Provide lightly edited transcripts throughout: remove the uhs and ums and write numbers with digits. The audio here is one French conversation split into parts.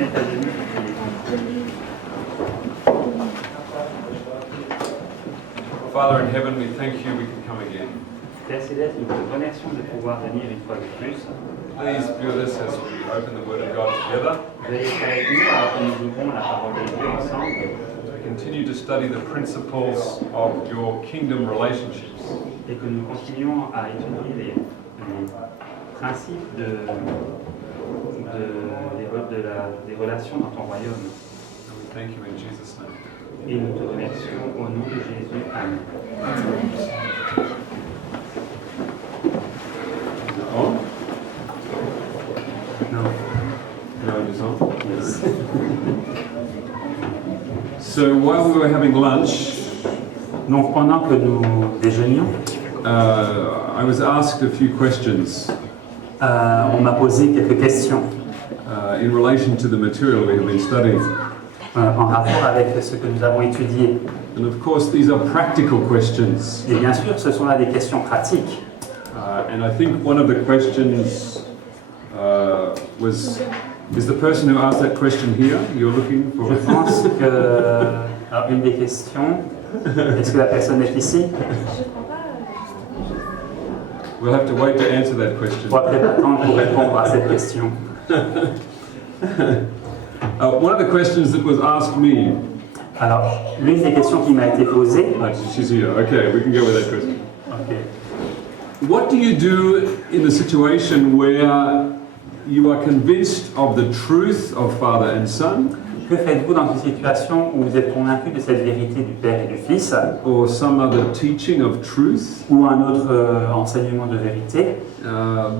mette à genoux et prier. Father in heaven, we thank you we can come again. Père Céleste, nous te remercions de pouvoir venir une fois de plus. Please be with us as we open the Word of God together. Veuillez être avec nous alors que nous ouvrons la parole de Dieu ensemble We continue to study the principles of your kingdom relationships. et que nous continuons à étudier les principes des relations dans ton royaume. And we thank you in Jesus' name. Et nous te remercions au nom de Jésus. Amen. On? Non. No, it is on. Yes. So while we were having lunch, Donc pendant que nous déjeunions, I was asked a few questions on m'a posé quelques questions in relation to the material we have been studying. en rapport avec ce que nous avons étudié. And of course, these are practical questions. Et bien sûr, ce sont là des questions pratiques. And I think one of the questions is the person who asked that question here? You're looking for? Je pense que alors, une des questions, est-ce que la personne est ici? We'll have to wait to answer that question. On va peut-être attendre pour répondre à cette question. One of the questions that was asked me. Alors, l'une des questions qui m'a été posée. She's here. Okay, we can go with that question. Okay. What do you do in the situation where you are convinced of the truth of Father and Son? Que faites-vous dans une situation où vous êtes convaincu de cette vérité du Père et du Fils, Or some other teaching of truth, ou un autre enseignement de vérité,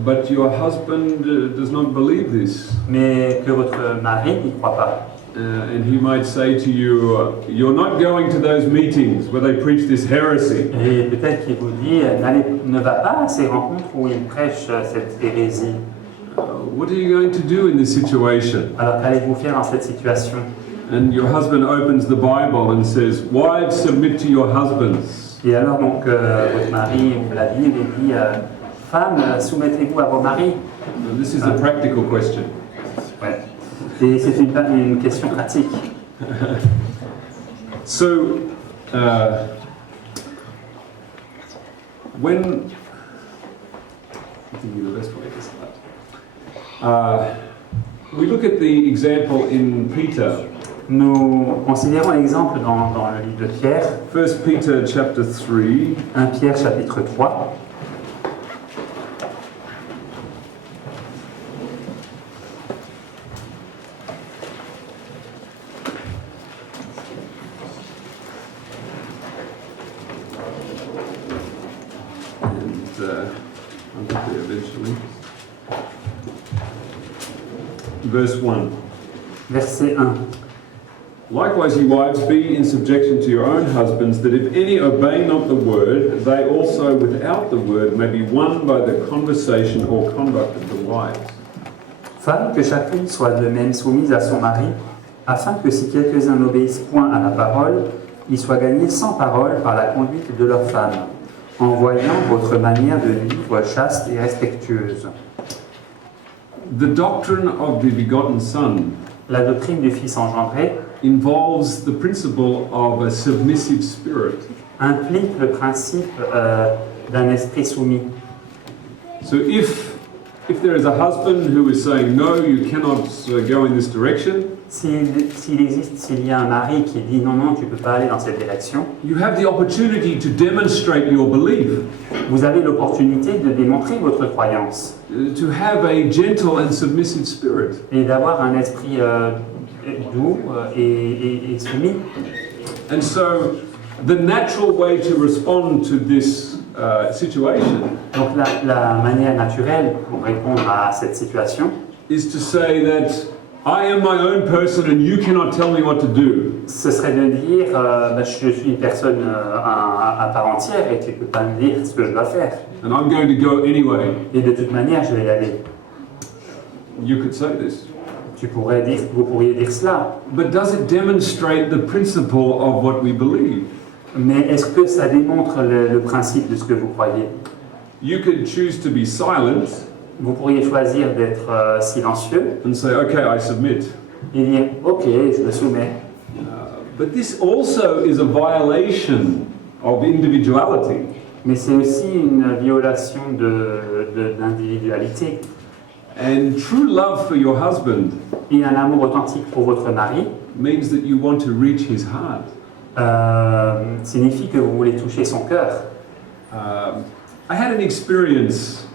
but your husband does not believe this? mais que votre mari n'y croit pas? And he might say to you, you're not going to those meetings where they preach this heresy. Et peut-être qu'il vous dit, ne va pas à ces rencontres où il prêche cette hérésie. What are you going to do in this situation? Alors qu'allez-vous faire dans cette situation? And your husband opens the Bible and says, wives, submit to your husbands. Et alors donc votre mari ouvre la Bible et dit, femmes, soumettez-vous à vos maris. And this is a practical question. Ouais. Et c'est une question pratique. So, when we look at the example in Peter, Nous considérons l'exemple dans le livre de Pierre, 1 Peter chapter 3, 1 Pierre chapitre 3. I'll get there eventually. Verse 1. Verset 1. Likewise, ye wives, be in subjection to your own husbands, that if any obey not the word, they also without the word may be won by the conversation or conduct of the wives. Femme, que chacune soit de même soumise à son mari, afin que si quelques-uns n'obéissent point à la parole, ils soient gagnés sans parole par la conduite de leur femme, en voyant votre manière de vivre chaste et respectueuse. The doctrine of the begotten Son La doctrine du Fils engendré involves the principle of a submissive spirit. implique le principe d'un esprit soumis. So if there is a husband who is saying, no, you cannot go in this direction, S'il y a un mari qui dit non, non, tu ne peux pas aller dans cette direction, you have the opportunity to demonstrate your belief, vous avez l'opportunité de démontrer votre croyance to have a gentle and submissive spirit. et d'avoir un esprit doux et soumis. And so the natural way to respond to this situation Donc la manière naturelle pour répondre à cette situation, is to say that I am my own person and you cannot tell me what to do. ce serait de dire je suis une personne à part entière et tu ne peux pas me dire ce que je dois faire. And I'm going to go anyway. Et de toute manière, je vais y aller. You could say this. Vous pourriez dire cela. But does it demonstrate the principle of what we believe? Mais est-ce que ça démontre le principe de ce que vous croyez? You could choose to be silent Vous pourriez choisir d'être silencieux and say, okay, I submit. et dire ok, je me soumets. But this also is a violation of individuality. Mais c'est aussi une violation d'individualité. And true love for your husband Et un amour authentique pour votre mari means that you want to reach his heart. Signifie que vous voulez toucher son cœur. I had an experience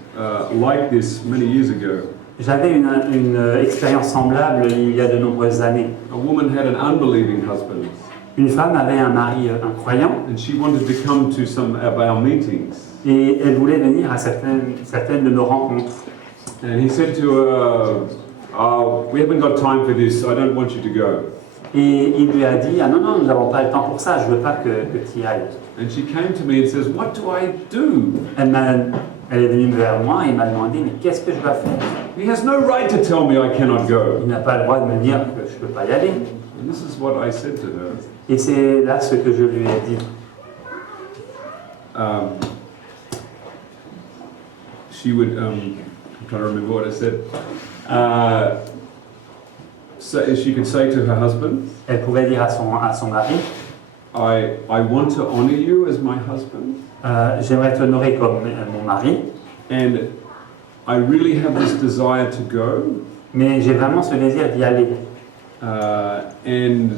like this many years ago. J'avais une expérience semblable il y a de nombreuses années. A woman had an unbelieving husband, Une femme avait un mari incroyant and she wanted to come to some of our meetings. et elle voulait venir à certaines de nos rencontres. And he said to her, "Oh, we haven't got time for this. I don't want you to go." Et il lui a dit, ah non, non, nous n'avons pas le temps pour ça, je ne veux pas que tu y ailles. And she came to me and says, "What do I do? Elle est venue vers moi et m'a demandé, mais qu'est-ce que je dois faire? He has no right to tell me I cannot go." Il n'a pas le droit de me dire que je ne peux pas y aller. And this is what I said to her. Et c'est là ce que je lui ai dit. She would, I'm trying to remember what I said. So she could say to her husband, Elle pouvait dire à son mari, I want to honor you as my husband, j'aimerais t'honorer comme mon mari, and I really have this desire to go, mais j'ai vraiment ce désir d'y aller. and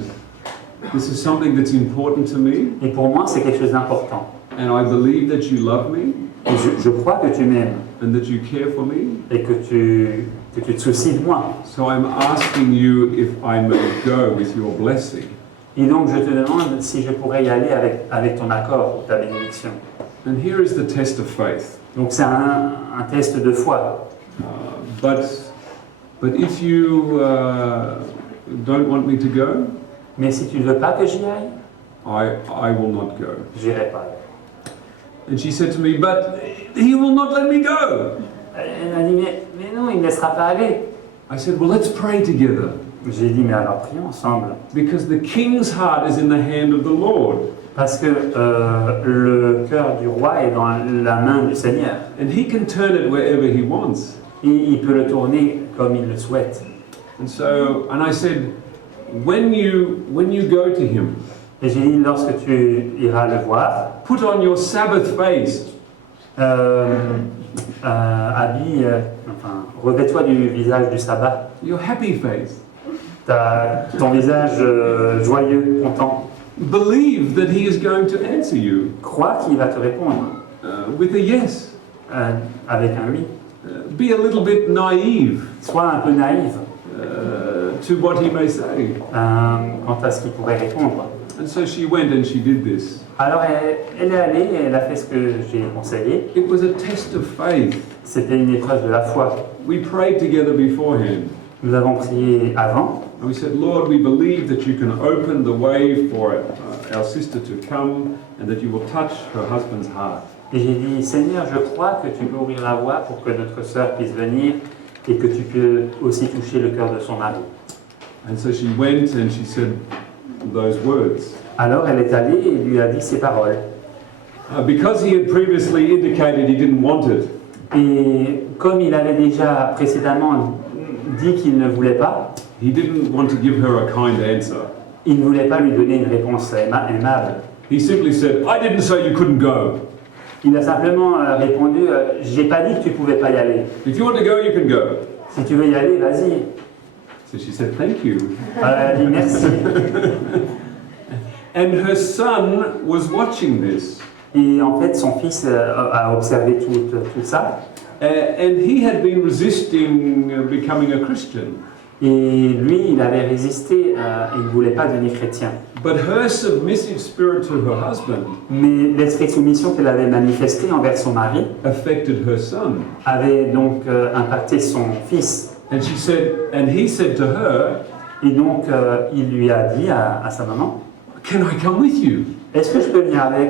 this is something that's important to me, Et pour moi, c'est quelque chose d'important. and I believe that you love me, Et je crois que tu m'aimes and that you care for me, et que tu te soucies de moi. so I'm asking you if I may go with your blessing. Et donc, je te demande si je pourrais y aller avec ton accord ou ta bénédiction. And here is the test of faith. Donc, c'est un test de foi. But if you don't want me to go, Mais si tu ne veux pas que j'y aille, I will not go. j'irai pas. And she said to me, but he will not let me go. Elle m'a dit, mais non, il ne me laissera pas aller. I said, well, let's pray together. J'ai dit, mais alors prions ensemble. Because the king's heart is in the hand of the Lord. Parce que le cœur du roi est dans la main du Seigneur. And he can turn it wherever he wants. Et il peut le tourner comme il le souhaite. And I said, when you go to him, Et j'ai dit, lorsque tu iras le voir, put on your Sabbath face. Revêt-toi du visage du sabbat. Your happy face. Ton visage joyeux, content. Believe that he is going to answer you. Crois qu'il va te répondre. With a yes. Avec un oui. Be a little bit naive. Sois un peu naïve. To what he may say. Quant à ce qu'il pourrait répondre. And so she went and she did this. Alors elle est allée et elle a fait ce que j'ai conseillé. It was a test of faith. C'était une épreuve de la foi. We prayed together beforehand. Nous avons prié avant. And we said, Lord, we believe that you can open the way for our sister to come and that you will touch her husband's heart. Et j'ai dit, Seigneur, je crois que tu peux ouvrir la voie pour que notre sœur puisse venir et que tu peux aussi toucher le cœur de son mari. And so she went and she said those words. Alors elle est allée et lui a dit ces paroles. Because he had previously indicated he didn't want it. Et comme il avait déjà précédemment dit qu'il ne voulait pas, he didn't want to give her a kind answer. Il ne voulait pas lui donner une réponse aimable. He simply said, I didn't say you couldn't go. Il a simplement répondu, j'ai pas dit que tu pouvais pas y aller. If you want to go, you can go. Si tu veux y aller, vas-y. So she said, thank you. Elle a dit merci. And her son was watching this. Et en fait, son fils a observé tout ça. And he had been resisting becoming a Christian. Et lui, il avait résisté, il ne voulait pas devenir chrétien. But her submissive spirit to her husband Mais l'esprit de soumission qu'elle avait manifesté envers son mari affected her son. avait donc impacté son fils. And he said to her, Et donc, il lui a dit à sa maman, can I come with you? est-ce que je peux venir avec?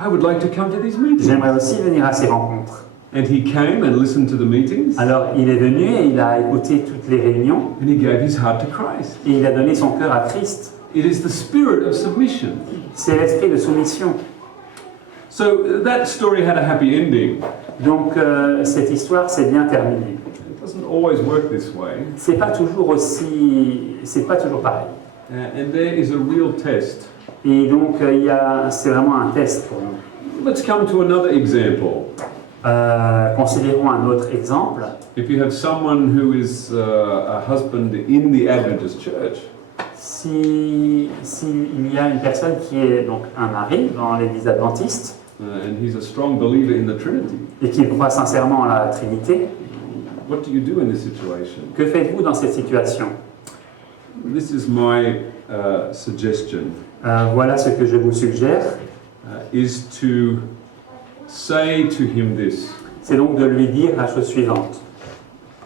I would like to come to these meetings. J'aimerais aussi venir à ces rencontres. And he came and listened to the meetings. Alors, il est venu et il a écouté toutes les réunions. And he gave his heart to Christ. Et il a donné son cœur à Christ. It is the spirit of submission. C'est l'esprit de soumission. So that story had a happy ending. Donc, cette histoire s'est bien terminée. doesn't always work this way. c'est pas toujours pareil. And there is a real test. Et donc, c'est vraiment un test pour nous. Let's come to another example. Considérons un autre exemple. If you have someone who is a husband in the Adventist church, S'il y a une personne qui est donc un mari dans l'église adventiste and he's a strong believer in the Trinity, et qui croit sincèrement en la Trinité, what do you do in this situation? que faites-vous dans cette situation? This is my suggestion, Voilà ce que je vous suggère. is to say to him this. C'est donc de lui dire la chose suivante.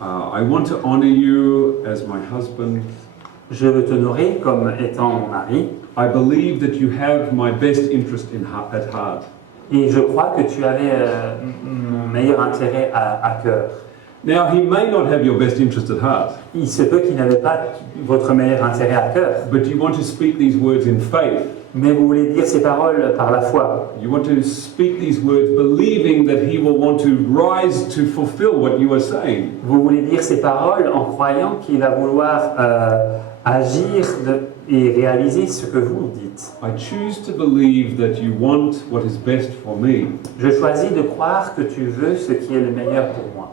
I want to honor you as my husband. Je veux t'honorer comme étant mon mari I believe that you have my best interest at heart. et je crois que tu avais mon meilleur intérêt à cœur. Now, he may not have your best interest at heart, Il se peut qu'il n'avait pas votre meilleur intérêt à cœur, but you want to speak these words in faith. mais vous voulez dire ces paroles par la foi. You want to speak these words believing that he will want to rise to fulfill what you are saying. Vous voulez dire ces paroles en croyant qu'il va vouloir agir et réaliser ce que vous dites. I choose to believe that you want what is best for me. Je choisis de croire que tu veux ce qui est le meilleur pour moi.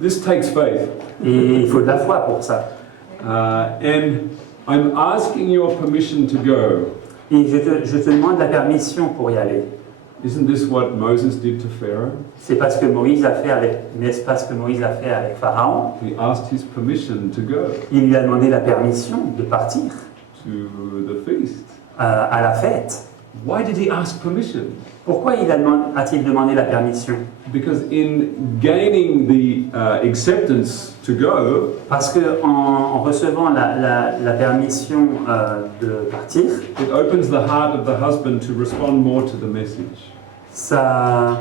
This takes faith. Et il faut de la foi pour ça. And I'm asking your permission to go. Et je te demande la permission pour y aller. Isn't this what Moses did to Pharaoh? C'est pas ce que Moïse a fait avec, n'est-ce pas ce que Moïse a fait avec Pharaon? He asked his permission to go Il lui a demandé la permission de partir to the feast. à la fête. Why did he ask permission? Pourquoi a-t-il demandé la permission? Because in gaining the acceptance to go, Parce que en recevant la permission de partir, it opens the heart of the husband to respond more to the message. ça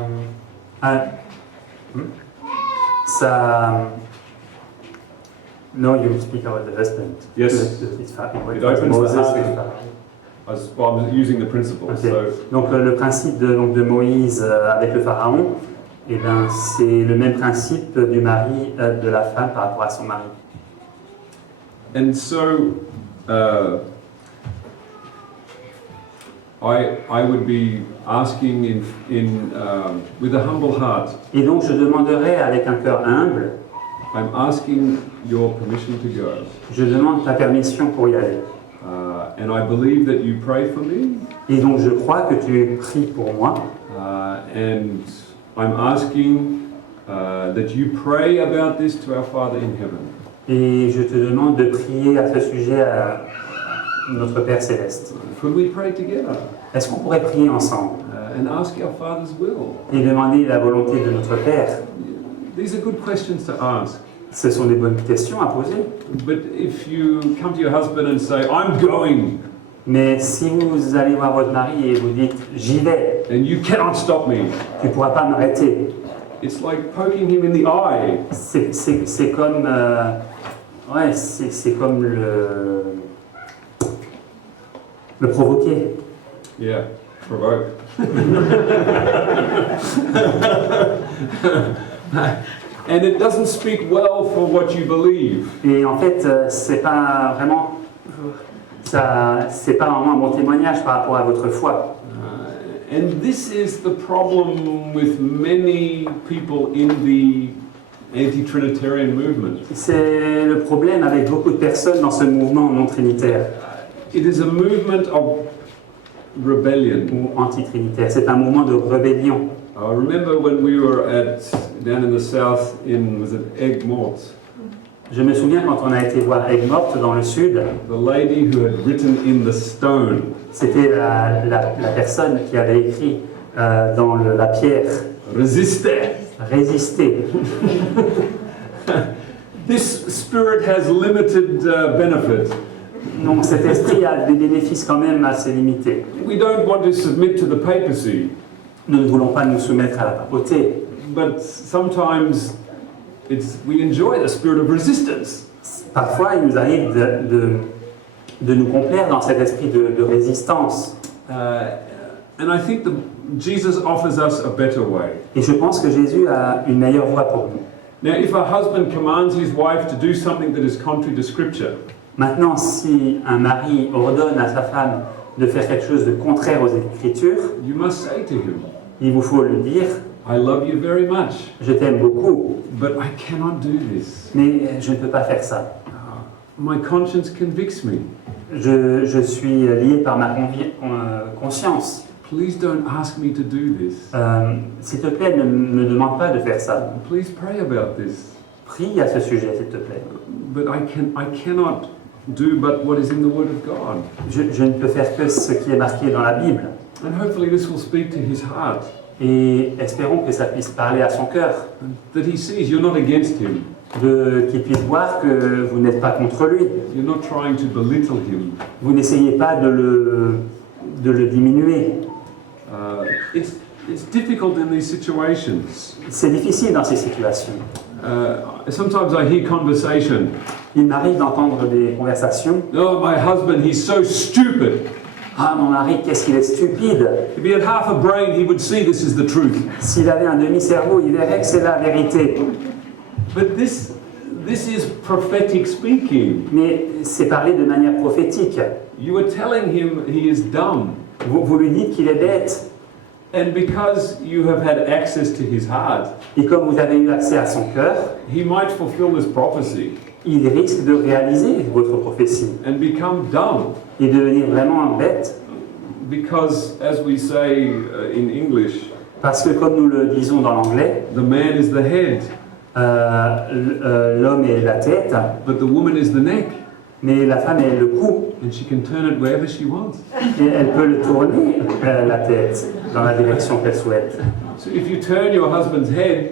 no, you speak about the husband. Yes. It opens Moses the heart. with Pharaoh. I'm using the principle. Ok. So Donc le principe de Moïse avec le pharaon, eh ben, c'est le même principe du mari, de la femme par rapport à son mari. And so, I would be asking with a humble heart. Et donc je demanderai avec un cœur humble, I'm asking your permission to go, je demande ta permission pour y aller. and I believe that you pray for me, Et donc je crois que tu pries pour moi. and I'm asking that you pray about this to our Father in heaven. Et je te demande de prier à ce sujet à notre Père Céleste. Could we pray together Est-ce qu'on pourrait prier ensemble and ask our Father's will? et demander la volonté de notre Père? These are good questions to ask. Ce sont des bonnes questions à poser. But if you come to your husband and say, I'm going, Mais si vous allez voir votre mari et vous dites « j'y vais », and you cannot stop me, tu ne pourras pas m'arrêter. it's like poking him in the eye. C'est comme... ouais, c'est comme le provoquer. Yeah, provoke. And it doesn't speak well for what you believe. Et en fait, c'est pas vraiment un bon témoignage par rapport à votre foi. And this is the problem with many people in the anti-Trinitarian movement. C'est le problème avec beaucoup de personnes dans ce mouvement non trinitaire It is a movement of rebellion. ou anti-trinitaire. C'est un mouvement de rébellion. I remember when we were down in the south was it Egmont? Je me souviens quand on a été voir Aigues-Mortes dans le sud, The lady who had written in the stone. c'était la personne qui avait écrit dans la pierre Resiste. « Résister ». This spirit has limited benefit. Donc cet esprit a des bénéfices quand même assez limités. We don't want to submit to the papacy, Nous ne voulons pas nous soumettre à la papauté, but sometimes we enjoy the spirit of resistance. parfois il nous arrive de nous complaire dans cet esprit de résistance. And I think Jesus offers us a better way. Et je pense que Jésus a une meilleure voie pour nous. Now, if a husband commands his wife to do something that is contrary to Scripture, Maintenant, si un mari ordonne à sa femme de faire quelque chose de contraire aux Écritures, you must say to him, il vous faut le dire, I love you very much, je t'aime beaucoup, but I cannot do this. mais je ne peux pas faire ça. My conscience convicts me. Je suis lié par ma conscience. Please don't ask me to do this. S'il te plaît, ne me demande pas de faire ça. Please pray about this. Prie à ce sujet, s'il te plaît. But I cannot do but what is in the Word of God. Je ne peux faire que ce qui est marqué dans la Bible. And hopefully this will speak to his heart. Et espérons que ça puisse parler à son cœur, That he sees you're not against him. qu'il puisse voir que vous n'êtes pas contre lui. You're not trying to belittle him. Vous n'essayez pas de le diminuer. It's difficult in these situations. C'est difficile dans ces situations. Sometimes I hear conversation. Il m'arrive d'entendre des conversations. Oh, my husband, he's so stupid. Ah, mon mari, qu'est-ce qu'il est stupide. If he had half a brain, he would see this is the truth. S'il avait un demi-cerveau, il verrait que c'est la vérité. But this is prophetic speaking. Mais c'est parler de manière prophétique. You are telling him he is dumb. Vous lui dites qu'il est bête. And because you have had access to his heart, Et comme vous avez eu accès à son cœur, he might fulfill this prophecy il risque de réaliser votre prophétie and become dumb. et devenir vraiment bête. Because, as we say in English, Parce que comme nous le disons dans l'anglais, the man is the head, l'homme est la tête, but the woman is the neck. mais la femme est le cou. And she can turn it wherever she wants. Et elle peut le tourner, la tête, dans la direction qu'elle souhaite. So if you turn your husband's head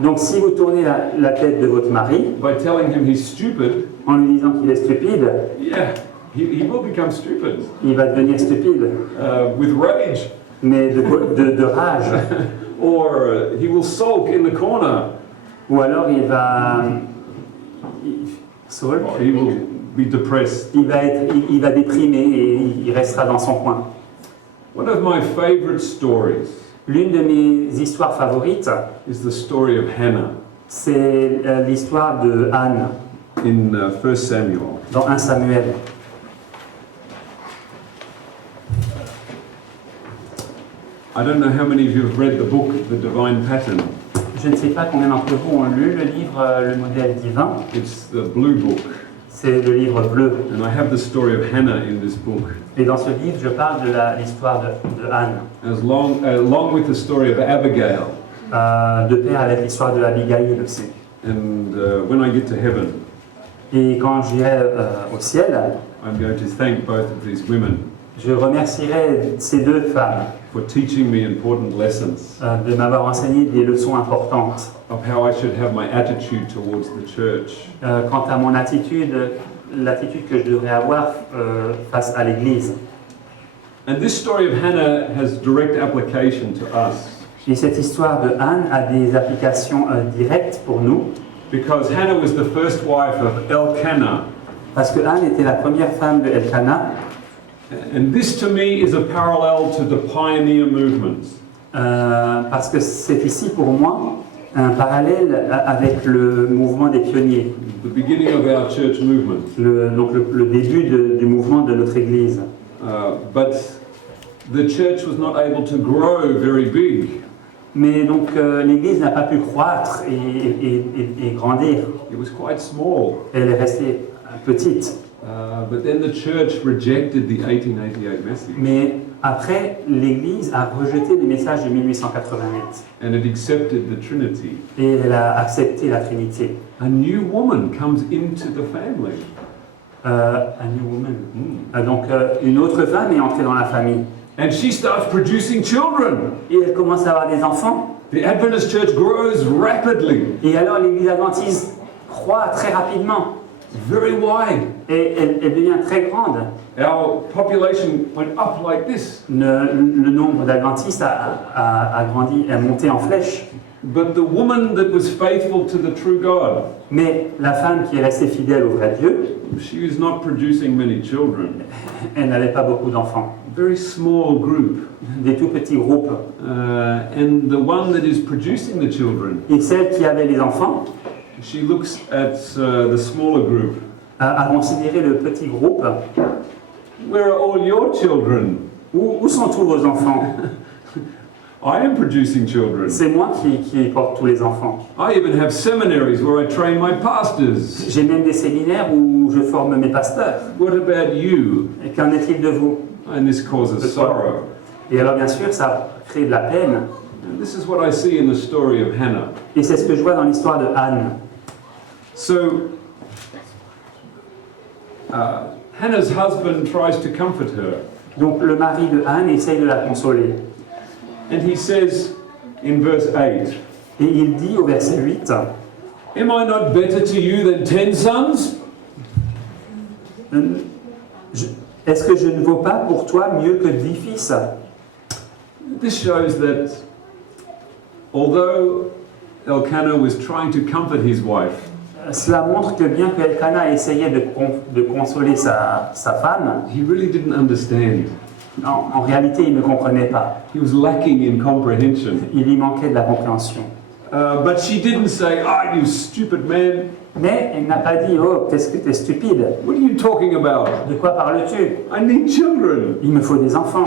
Donc si vous tournez la tête de votre mari by telling him he's stupid, en lui disant qu'il est stupide, yeah, he will become stupid il va devenir stupide, with rage. mais de rage. Or he will sulk in the corner. Ou alors il va... Or he will be depressed. Il va déprimer et il restera dans son coin. One of my favorite stories L'une de mes histoires favorites, is the story of Hannah c'est l'histoire de Anne in 1 Samuel. dans 1 Samuel. I don't know how many of you have read the book, The Divine Pattern. Je ne sais pas combien d'entre vous ont lu le livre Le modèle divin. It's the blue book. C'est le livre bleu. And I have the story of Hannah in this book, Et dans ce livre, je parle de l'histoire de Anne, along with the story of Abigail. de pair avec l'histoire de Abigail aussi. And when I get to heaven, Et quand j'irai au ciel, I'm going to thank both of these women je remercierai ces deux femmes for teaching me important lessons de m'avoir enseigné des leçons importantes of how I should have my attitude towards the church. quant à mon attitude, l'attitude que je devrais avoir face à l'Église. And this story of Hannah has direct application to us, Et cette histoire de Anne a des applications directes pour nous, because Hannah was the first wife of Elkanah. parce que Anne était la première femme de Elkanah. And this to me is a parallel to the pioneer movements. Parce que c'est ici pour moi un parallèle avec le mouvement des pionniers, The beginning of our church movement. donc le début du mouvement de notre Église. But the church was not able to grow very big. Mais donc l'Église n'a pas pu croître et grandir. It was quite small. Elle est restée petite. But then the church rejected the 1888 message. Mais après, l'Église a rejeté le message de 1888 And it accepted the Trinity. et elle a accepté la Trinité. A new woman comes into the family. A new woman. Donc une autre femme est entrée dans la famille. And she starts producing children. Et elle commence à avoir des enfants. The Adventist church grows rapidly, Et alors l'Église adventiste croît très rapidement. very wide. Et elle devient très grande. Our population went up like this. Le nombre d'adventistes a grandi, a monté en flèche. But the woman that was faithful to the true God, Mais la femme qui est restée fidèle au vrai Dieu, she was not producing many children. elle n'avait pas beaucoup d'enfants. Very small group. Des tout petits groupes. And the one that is producing the children Et celle qui avait les enfants, she looks at the smaller group. à considérer le petit groupe. Where are all your children? Où sont tous vos enfants? I am producing children. C'est moi qui porte tous les enfants. I even have seminaries where I train my pastors. J'ai même des séminaires où je forme mes pasteurs. What about you? Et qu'en est-il de vous? And this causes sorrow. Et alors bien sûr, ça crée de la peine. And this is what I see in the story of Hannah. Et c'est ce que je vois dans l'histoire de Anne. So, Hannah's husband tries to comfort her. Donc le mari de Anne essaye de la consoler. And he says in verse 8, Et il dit au verset 8, Am I not better to you than 10 sons? Est-ce que je ne vaux pas pour toi mieux que 10 fils? This shows that although Elkanah was trying to comfort his wife, Cela montre que bien que Elkanah essayait de consoler sa femme, he really didn't understand. en réalité il ne comprenait pas. He was lacking in comprehension. Il lui manquait de la compréhension. But she didn't say, "Ah, you stupid man. Mais elle n'a pas dit, oh, qu'est-ce que tu es stupide? What are you talking about? De quoi parles-tu? I need children." Il me faut des enfants.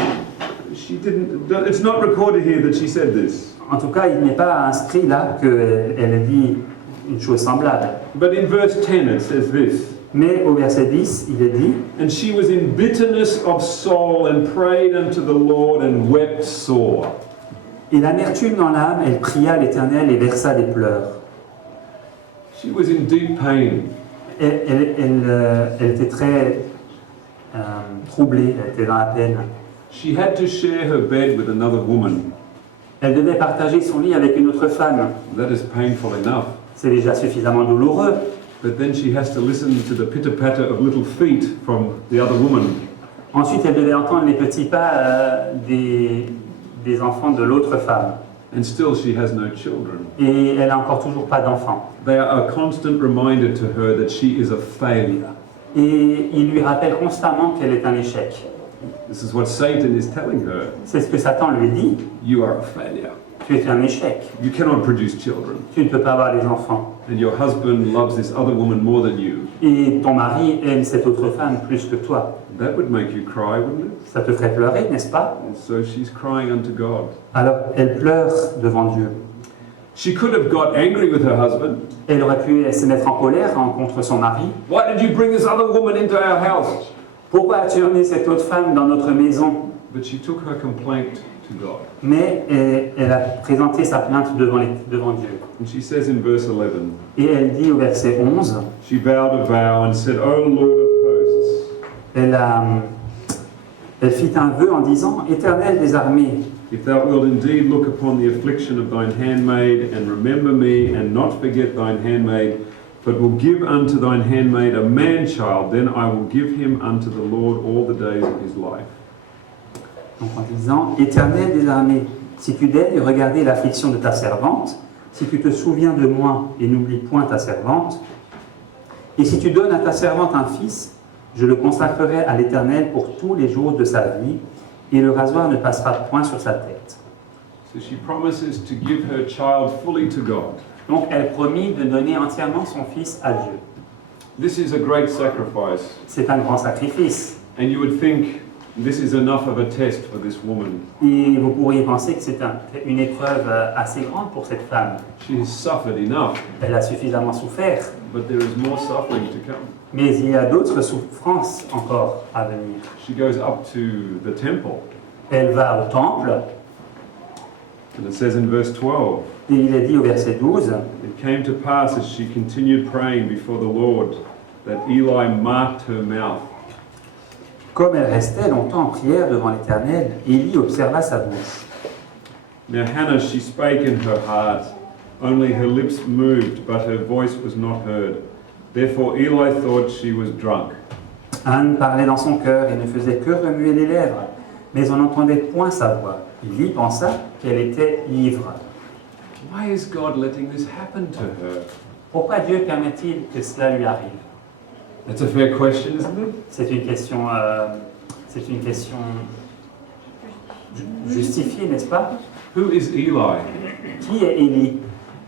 She didn't. It's not recorded here that she said this. En tout cas, il n'est pas inscrit là qu'elle dit une chose semblable. But in verse 10 it says this. Mais au verset 10, il est dit, And she was in bitterness of soul and prayed unto the Lord and wept sore. et l'amertume dans l'âme, elle pria l'Éternel et versa des pleurs. She was in deep pain. Elle était très troublée, elle était dans la peine. She had to share her bed with another woman. Elle devait partager son lit avec une autre femme. That is painful enough. C'est déjà suffisamment douloureux. But then she has to listen to the pitter-patter of little feet from the other woman. Ensuite, elle devait entendre les petits pas des enfants de l'autre femme. And still she has no children. Et elle n'a encore toujours pas d'enfants. They are a constant reminder to her that she is a failure. Et il lui rappelle constamment qu'elle est un échec. This is what Satan is telling her. C'est ce que Satan lui dit. You are a failure. Tu es un échec. You cannot produce children. Tu ne peux pas avoir des enfants. And your husband loves this other woman more than you. Et ton mari aime cette autre femme plus que toi. That would make you cry, wouldn't it? Ça te ferait pleurer, n'est-ce pas? And so she's crying unto God. Alors, elle pleure devant Dieu. She could have got angry with her husband. Elle aurait pu se mettre en colère contre son mari. Why did you bring this other woman into our house? Pourquoi as-tu emmené cette autre femme dans notre maison? But she took her complaint to God. Mais elle a présenté sa plainte devant Dieu. And she says in verse 11, Et elle dit au verset 11, she vowed a vow and said, O Lord of hosts, elle fit un vœu en disant, Éternel des armées, if thou wilt indeed look upon the affliction of thine handmaid, and remember me, and not forget thine handmaid, but will give unto thine handmaid a man-child, then I will give him unto the Lord all the days of his life. donc en disant, Éternel des armées, si tu daignes regarder l'affliction de ta servante, si tu te souviens de moi et n'oublies point ta servante, et si tu donnes à ta servante un fils, je le consacrerai à l'Éternel pour tous les jours de sa vie, et le rasoir ne passera point sur sa tête. So she promises to give her child fully to God. Donc elle promit de donner entièrement son fils à Dieu. This is a great sacrifice, C'est un grand sacrifice. and you would think this is enough of a test for this woman. Et vous pourriez penser que c'est une épreuve assez grande pour cette femme. She has suffered enough, Elle a suffisamment souffert, but there is more suffering to come. mais il y a d'autres souffrances encore à venir. She goes up to the temple, Elle va au temple, and it says in verse 12, et il est dit au verset 12, it came to pass as she continued praying before the Lord that Eli marked her mouth. comme elle restait longtemps en prière devant l'Éternel, Élie observa sa bouche. Now Hannah, she spake in her heart, only her lips moved, but her voice was not heard. Therefore Eli thought she was drunk. Anne parlait dans son cœur et ne faisait que remuer les lèvres, mais on n'entendait point sa voix. Élie pensa qu'elle était ivre. Why is God letting this happen to her? Pourquoi Dieu permet-il que cela lui arrive? That's a fair question, isn't it? C'est une question justifiée, n'est-ce pas? Who is Eli? Qui est Élie?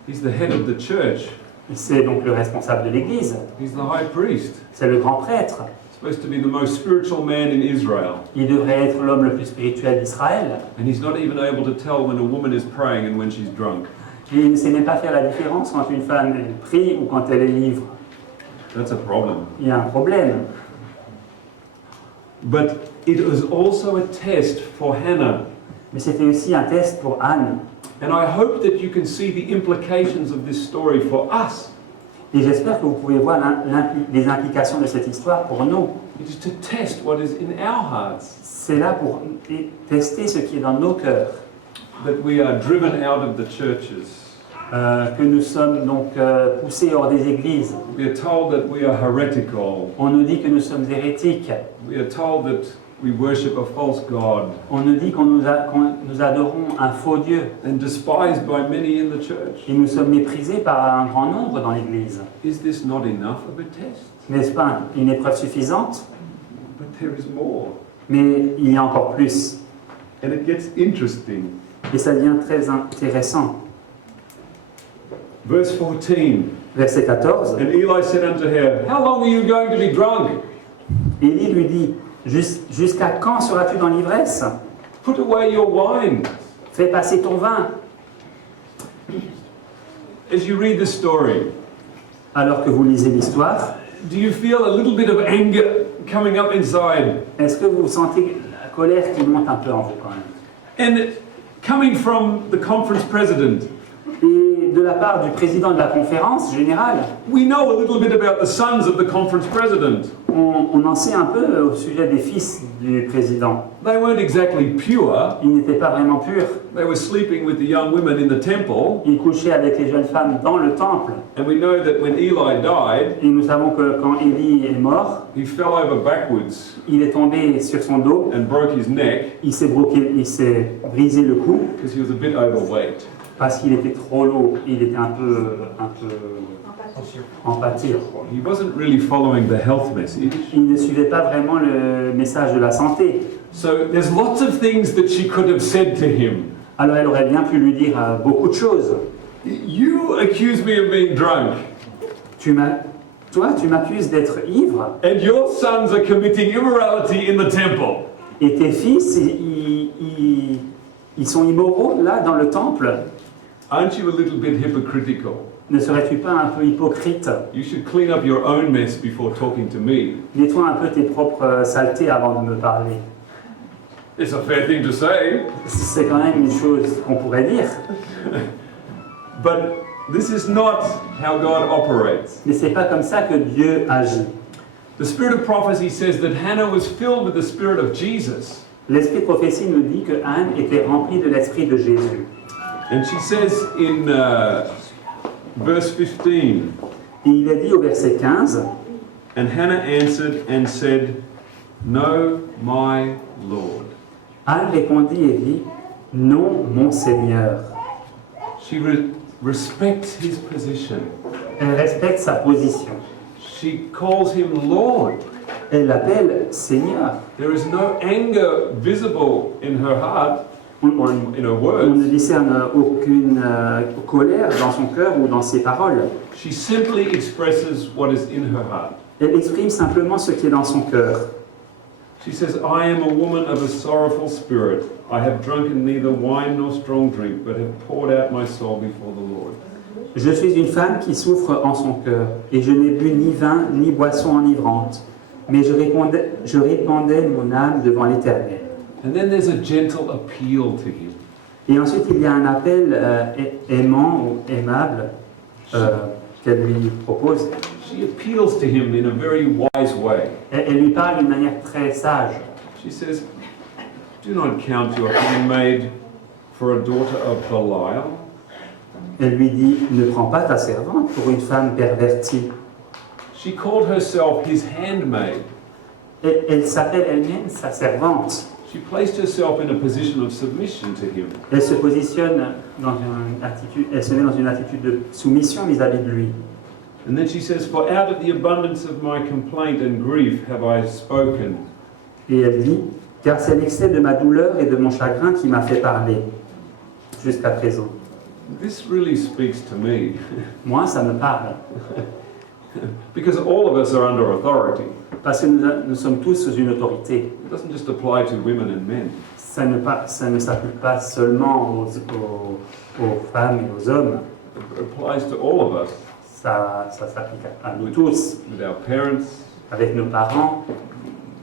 He's the head of the church. C'est donc le responsable de l'Église, He's the high priest. c'est le grand prêtre. Supposed to be the most spiritual man in Israel. Il devrait être l'homme le plus spirituel d'Israël. And he's not even able to tell when a woman is praying and when she's drunk. Et il ne sait même pas faire la différence quand une femme elle prie ou quand elle est ivre. That's a problem. Il y a un problème. But it was also a test for Hannah. Mais c'était aussi un test pour Anne. And I hope that you can see the implications of this story for us. Et j'espère que vous pouvez voir les implications de cette histoire pour nous. It is to test what is in our hearts. C'est là pour tester ce qui est dans nos cœurs. That we are driven out of the churches. Que nous sommes donc poussés hors des églises. We are told that we are heretical. On nous dit que nous sommes hérétiques. We are told that we worship a false god. On nous dit qu'on nous adorons un faux Dieu. And despised by many in the church. Et nous sommes méprisés par un grand nombre dans l'Église. Is this not enough of a test? N'est-ce pas une épreuve suffisante? But there is more. Mais il y a encore plus. And it gets interesting. Et ça devient très intéressant. Verse 14. Verset 14. And Eli said unto her, How long are you going to be drunk? Élie lui dit, jusqu'à quand seras-tu dans l'ivresse? Put away your wine. Fais passer ton vin. As you read the story, Alors que vous lisez l'histoire, do you feel a little bit of anger coming up inside? est-ce que vous sentez la colère qui monte un peu en vous quand même? And coming from the conference president, Et de la part du président de la conférence générale, we know a little bit about the sons of the conference president. on en sait un peu au sujet des fils du président. They weren't exactly pure. Ils n'étaient pas vraiment purs. They were sleeping with the young women in the temple. Ils couchaient avec les jeunes femmes dans le temple. And we know that when Eli died, Et nous savons que quand Élie est mort, he fell over backwards il est tombé sur son dos, and broke his neck il s'est brisé le cou because he was a bit overweight. parce qu'il était trop lourd, il était un peu en pâture. He wasn't really following the health message. Il ne suivait pas vraiment le message de la santé. So there's lots of things that she could have said to him. Alors elle aurait bien pu lui dire beaucoup de choses. You accuse me of being drunk, Toi, tu m'accuses d'être ivre, and your sons are committing immorality in the temple. et tes fils, ils sont immoraux là dans le temple. Aren't you a little bit hypocritical? Ne serais-tu pas un peu hypocrite? You should clean up your own mess before talking to me. Nettoie un peu tes propres saletés avant de me parler. It's a fair thing to say. C'est quand même une chose qu'on pourrait dire. But this is not how God operates. Mais c'est pas comme ça que Dieu agit. The spirit of prophecy says that Hannah was filled with the spirit of Jesus. L'esprit de prophétie nous dit que Anne était remplie de l'esprit de Jésus. And she says in verse 15, Et il est dit au verset 15, and Hannah answered and said, No, my Lord. Anne répondit et dit, non, mon Seigneur. She respects his position. Elle respecte sa position. She calls him Lord. Elle l'appelle Seigneur. There is no anger visible in her heart, On in her ne words. discerne aucune colère dans son cœur ou dans ses paroles. She simply expresses what is in her heart. Elle exprime simplement ce qui est dans son cœur. She says, I am a woman of a sorrowful spirit. I have drunken neither wine nor strong drink, but have poured out my soul before the Lord. Je suis une femme qui souffre en son cœur, et je n'ai bu ni vin ni boisson enivrante, mais je répandais mon âme devant l'Éternel. And then there's a gentle appeal to him. Et ensuite il y a un appel aimant ou aimable qu'elle lui propose. She appeals to him in a very wise way. Elle lui parle d'une manière très sage. She says, Do not count your handmaid for a daughter of Belial. Elle lui dit, ne prends pas ta servante pour une femme pervertie. She called herself his handmaid. Elle s'appelle elle-même sa servante. She placed herself in a position of submission to him. Elle se positionne dans une attitude, elle se met dans une attitude de soumission vis-à-vis de lui. And then she says, For out of the abundance of my complaint and grief have I spoken. Et elle dit, car c'est l'excès de ma douleur et de mon chagrin qui m'a fait parler jusqu'à présent. This really speaks to me Moi, ça me parle. because all of us are under authority. Parce que nous sommes tous sous une autorité. It doesn't just apply to women and men. Ça ne s'applique pas seulement aux femmes et aux hommes. It applies to all of us, Ça s'applique à nous tous, with our parents, avec nos parents,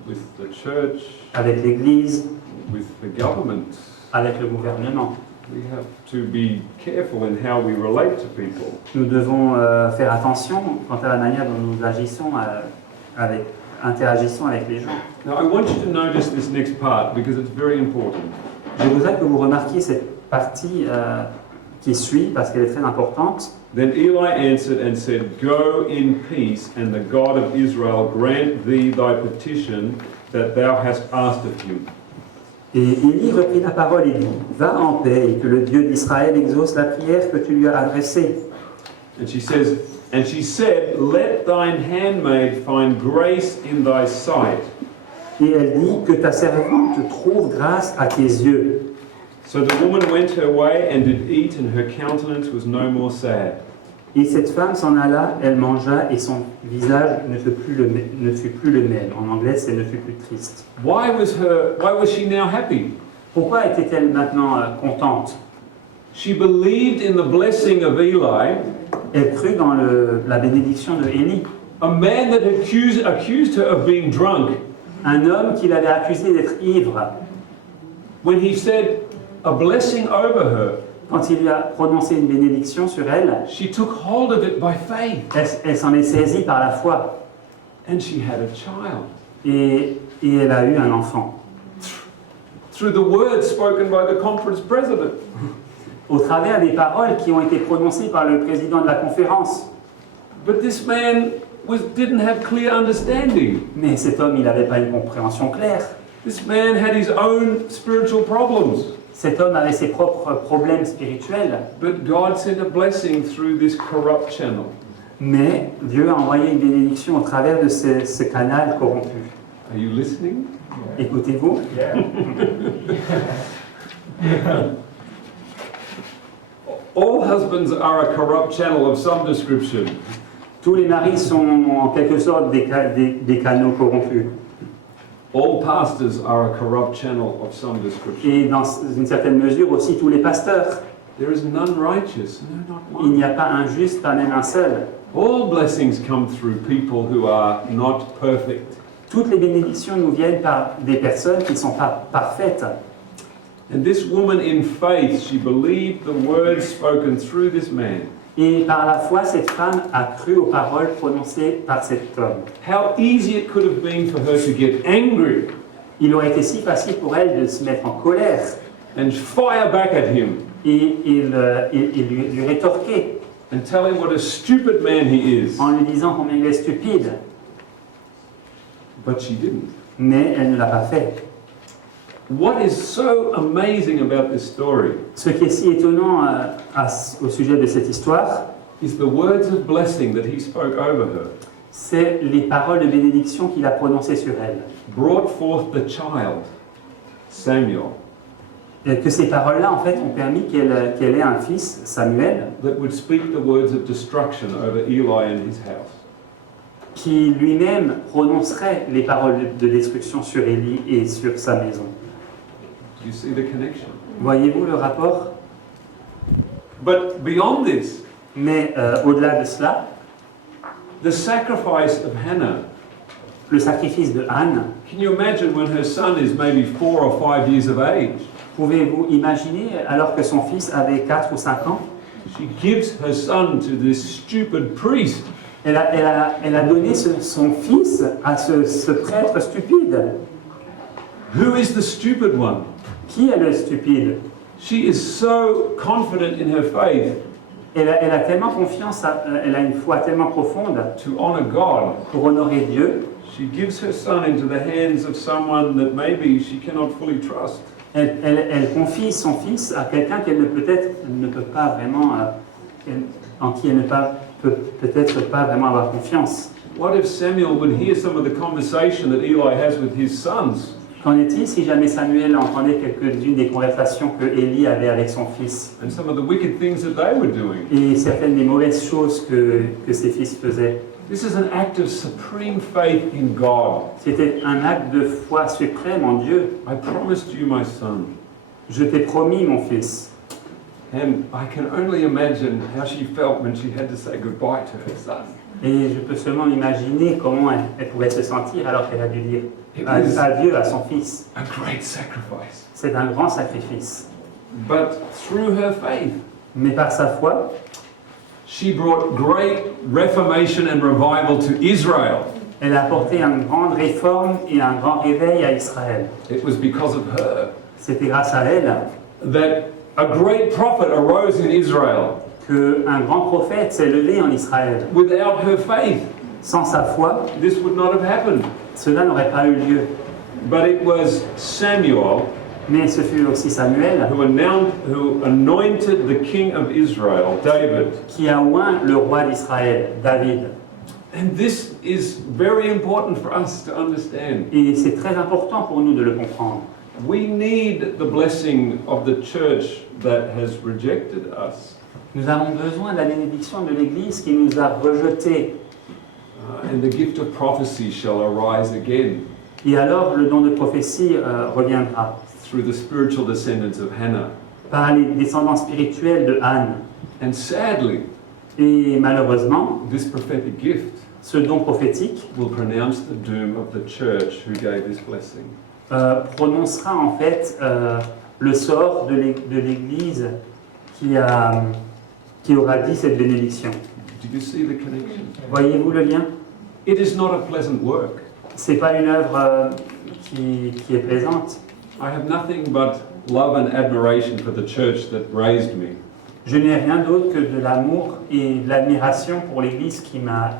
with the church, avec l'Église, with the government. avec le gouvernement. We have to be careful in how we relate to people. Nous devons faire attention quant à la manière dont nous interagissons avec les gens. Now, I want you to notice this next part because it's very important. Je voudrais que vous remarquiez cette partie qui suit parce qu'elle est très importante. Then Eli answered and said, Go in peace, and the God of Israel grant thee thy petition that thou hast asked of him. Et Élie reprit la parole et dit, va en paix et que le Dieu d'Israël exauce la prière que tu lui as adressée. And she said, Let thine handmaid find grace in thy sight. Et elle dit, que ta servante trouve grâce à tes yeux. So the woman went her way and did eat, and her countenance was no more sad. Et cette femme s'en alla, elle mangea et son visage ne fut plus le même. En anglais, c'est ne fut plus triste. Why was she now happy? Pourquoi était-elle maintenant contente? She believed in the blessing of Eli, Elle crut dans la bénédiction de Élie, a man that accused her of being drunk. un homme qui l'avait accusé d'être ivre. When he said a blessing over her, Quand il lui a prononcé une bénédiction sur elle, she took hold of it by faith, elle s'en est saisie par la foi and she had a child. et elle a eu un enfant. Through the words spoken by the conference president. Au travers des paroles qui ont été prononcées par le président de la conférence. But this man didn't have clear understanding. Mais cet homme, il n'avait pas une compréhension claire. This man had his own spiritual problems. Cet homme avait ses propres problèmes spirituels. But God sent a blessing through this corrupt channel. Mais Dieu a envoyé une bénédiction au travers de ce canal corrompu. Are you listening? Écoutez-vous? All husbands are a corrupt channel of some description. Tous les maris sont en quelque sorte des canaux corrompus. All pastors are a corrupt channel of some description. Et dans une certaine mesure aussi tous les pasteurs. There is none righteous, no, not Il one. n'y a pas un juste, pas même un seul. All blessings come through people who are not perfect. Toutes les bénédictions nous viennent par des personnes qui ne sont pas parfaites. And this woman in faith, she believed the words spoken through this man. Et par la foi, cette femme a cru aux paroles prononcées par cet homme. How easy it could have been for her to get angry Il aurait été si facile pour elle de se mettre en colère and fire back at him et lui rétorquer and tell him what a stupid man he is. en lui disant combien il est stupide. But she didn't. Mais elle ne l'a pas fait. What is so amazing about this story Ce qui est si étonnant au sujet de cette histoire, is the words of blessing that he spoke over her c'est les paroles de bénédiction qu'il a prononcées sur elle. brought forth the child, Samuel, Et que ces paroles-là, en fait, ont permis qu'elle ait un fils, Samuel, that would speak the words of destruction over Eli and his house. qui lui-même prononcerait les paroles de destruction sur Élie et sur sa maison. Do you see the connection? Voyez-vous le rapport? But beyond this, Mais au-delà de cela, the sacrifice of Hannah. le sacrifice de Anne, Can you imagine when her son is maybe 4 or 5 years of age? pouvez-vous imaginer, alors que son fils avait 4 ou 5 ans, She gives her son to this stupid priest. elle a donné son fils à ce prêtre stupide. Who is the stupid one? Qui est le stupide? She is so confident in her faith Elle a tellement confiance, elle a une foi tellement profonde to honor God. pour honorer Dieu. She gives her son into the hands of someone that maybe she cannot fully trust. Elle confie son fils à quelqu'un qu'elle ne peut pas vraiment, en qui elle ne peut peut-être pas vraiment avoir confiance. What if Samuel would hear some of the conversation that Eli has with his sons? Qu'en est-il si jamais Samuel entendait quelques-unes des conversations que Élie avait avec son fils and some of the wicked things that they were doing? et certaines des mauvaises choses que ses fils faisaient? This is an act of supreme faith in God. C'était un acte de foi suprême en Dieu. I promised you my son. Je t'ai promis, mon fils. And I can only imagine how she felt when she had to say goodbye to her son. Et je peux seulement imaginer comment elle pouvait se sentir alors qu'elle a dû dire It was adieu à son fils. a great sacrifice. C'est un grand sacrifice. But through her faith, Mais par sa foi, she brought great reformation and revival to Israel. elle a apporté une grande réforme et un grand réveil à Israël. It was because of her C'était grâce à elle that a great prophet arose in Israel. qu'un grand prophète s'est levé en Israël. Without her faith, Sans sa foi, this would not have happened. cela n'aurait pas eu lieu. But it was Samuel Mais ce fut aussi Samuel who anointed the king of Israel, David. qui a oint le roi d'Israël, David. And this is very important for us to understand. Et c'est très important pour nous de le comprendre. We need the blessing of the church that has rejected us. Nous avons besoin de la bénédiction de l'Église qui nous a rejetés. And the gift of prophecy shall arise again Et alors le don de prophétie reviendra through the spiritual descendants of Hannah. par les descendants spirituels de Anne. And sadly, Et malheureusement, this prophetic gift ce don prophétique will pronounce the doom of the church who gave this blessing. prononcera en fait le sort de l'Église qui aura dit cette bénédiction. Did you see the connection? Voyez-vous le lien? It is not a pleasant work. C'est pas une œuvre qui est plaisante. I have nothing but love and admiration for the church that raised me. Je n'ai rien d'autre que de l'amour et de l'admiration pour l'Église qui m'a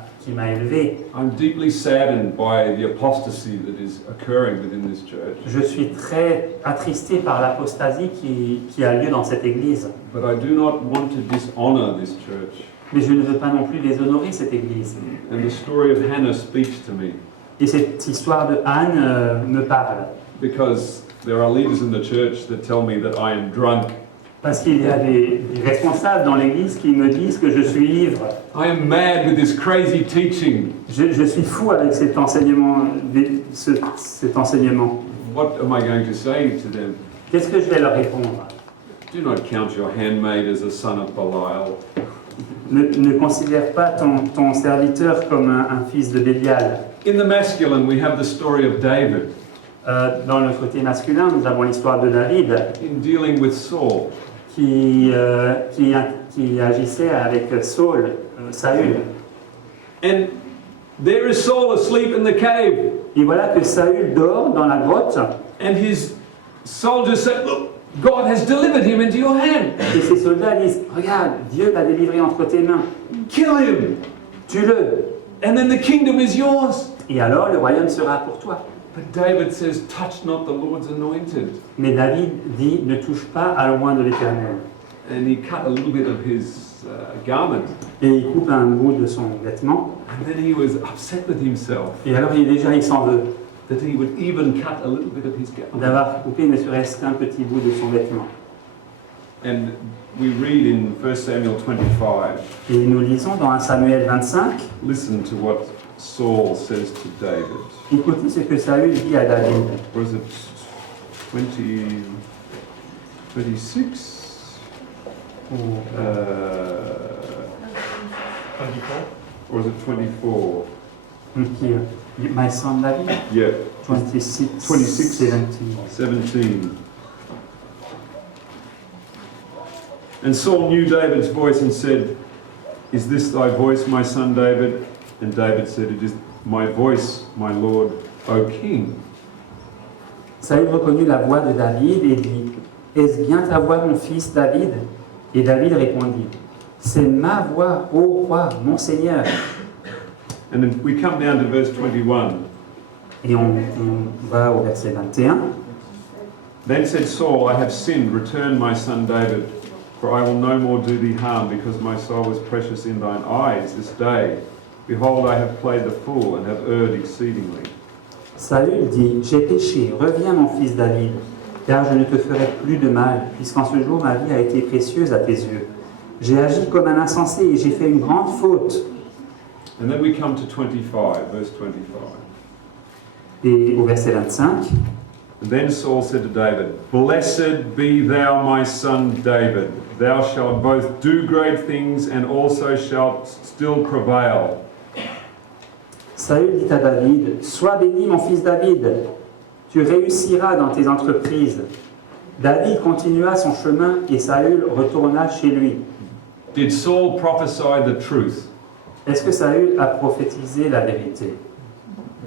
élevé. I'm deeply saddened by the apostasy that is occurring within this church. Je suis très attristé par l'apostasie qui a lieu dans cette Église. But I do not want to dishonor this church. Mais je ne veux pas non plus déshonorer cette Église. And the story of Hannah speaks to me Et cette histoire de Anne me parle. because there are leaders in the church that tell me that I am drunk. Parce qu'il y a des responsables dans l'Église qui me disent que je suis ivre. I am mad with this crazy teaching. Je suis fou avec cet enseignement. Cet enseignement. What am I going to say to them? Qu'est-ce que je vais leur répondre? Do not count your handmaid as a son of Belial. Ne considère pas ton serviteur comme un fils de Bélial. In the masculine, we have the story of David Dans le côté masculin, nous avons l'histoire de David in dealing with Saul. qui agissait avec Saül. And there is Saul asleep in the cave. Et voilà que Saül dort dans la grotte And his soldiers say, look, God has delivered him into your hand. et ses soldats disent « Regarde, Dieu l'a délivré entre tes mains, Kill him. tue-le, And then the kingdom is yours. et alors le royaume sera pour toi. » But David says, touch not the Lord's anointed. Mais David dit « Ne touche pas à loin de l'Éternel. And he cut a little bit of his garment. » Et il coupe un bout de son vêtement. And then he was upset with himself Et alors il s'en veut that he would even cut a little bit of his garment. d'avoir coupé ne serait-ce qu'un petit bout de son vêtement. And we read in 1 Samuel 25, Et nous lisons dans 1 Samuel 25, listen to what Saul says to David. écoutez ce que Saül dit à David. Or is it 26? Or is it 24? Here, my son David, Yeah, 26, 26. 17. 17. And Saul knew David's voice and said, is this thy voice, my son David? And David said, it is my voice, my Lord, O King. Saül reconnut la voix de David et dit, est-ce bien ta voix, mon fils David? Et David répondit, c'est ma voix, ô roi, mon Seigneur. And then we come down to verse 21. Et on va au verset 21. Then said Saul, I have sinned, return my son David, for I will no more do thee harm, because my soul was precious in thine eyes this day. Behold, I have played the fool, and have erred exceedingly. Saül dit, « J'ai péché, reviens mon fils David, car je ne te ferai plus de mal, puisqu'en ce jour ma vie a été précieuse à tes yeux. J'ai agi comme un insensé et j'ai fait une grande faute. » And then we come to 25, verse 25. Et au verset 25, And then Saul said to David, Blessed be thou, my son David. Thou shalt both do great things and also shalt still prevail. Saül dit à David, « Sois béni mon fils David, tu réussiras dans tes entreprises. » David continua son chemin et Saül retourna chez lui. Did Saul prophesy the truth? Est-ce que Saül a prophétisé la vérité?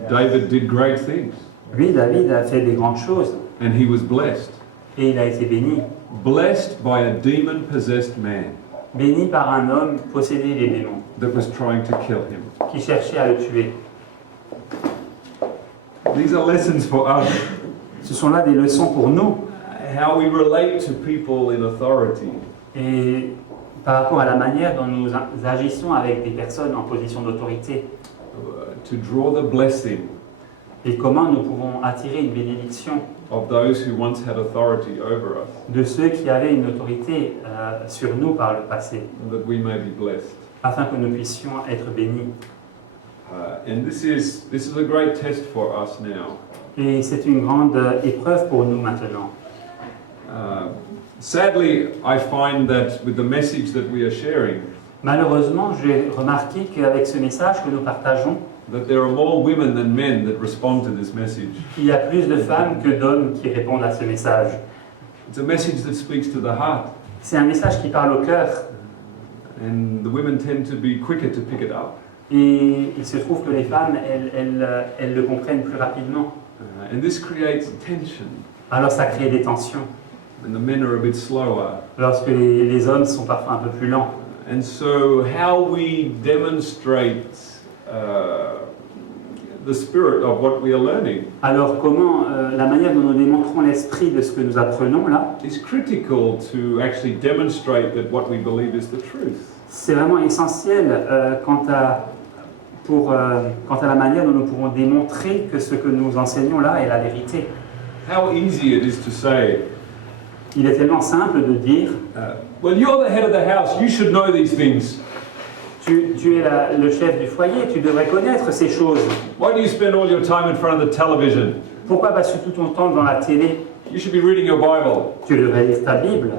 David did great things Lui, David, a fait des grandes choses and he was blessed. et il a été béni. Blessed by a demon-possessed man Béni par un homme possédé des démons that was trying to kill him. qui cherchait à le tuer. These are lessons for us. Ce sont là des leçons pour nous How we relate to people in authority. et par rapport à la manière dont nous agissons avec des personnes en position d'autorité To draw the blessing et comment nous pouvons attirer une bénédiction of those who once had authority over us, de ceux qui avaient une autorité sur nous par le passé, that we may be blessed. afin que nous puissions être bénis. And this is a great test for us now. Et c'est une grande épreuve pour nous maintenant. Sadly, I find that with the message that we are sharing, Malheureusement, j'ai remarqué qu'avec ce message que nous partageons, that there are more women than men that respond to this message. il y a plus de femmes que d'hommes qui répondent à ce message. It's a message that speaks to the heart, C'est un message qui parle au cœur. and the women tend to be quicker to pick it up. Et il se trouve que les femmes, elles le comprennent plus rapidement. And this creates tension, Alors ça crée des tensions, and the men are a bit slower. lorsque les hommes sont parfois un peu plus lents. And so, how we demonstrate the spirit of what we are learning Alors comment la manière dont nous démontrons l'esprit de ce que nous apprenons là, is critical to actually demonstrate that what we believe is the truth. c'est vraiment essentiel quant à la manière dont nous pourrons démontrer que ce que nous enseignons là est la vérité. How easy it is to say, Il est tellement simple de dire well, you're the head of the house, you should know these things. tu es le chef du foyer, tu devrais connaître ces choses. Why do you spend all your time in front of the television? Pourquoi passes-tu tout ton temps devant la télé? You should be reading your Bible. Tu devrais lire ta Bible.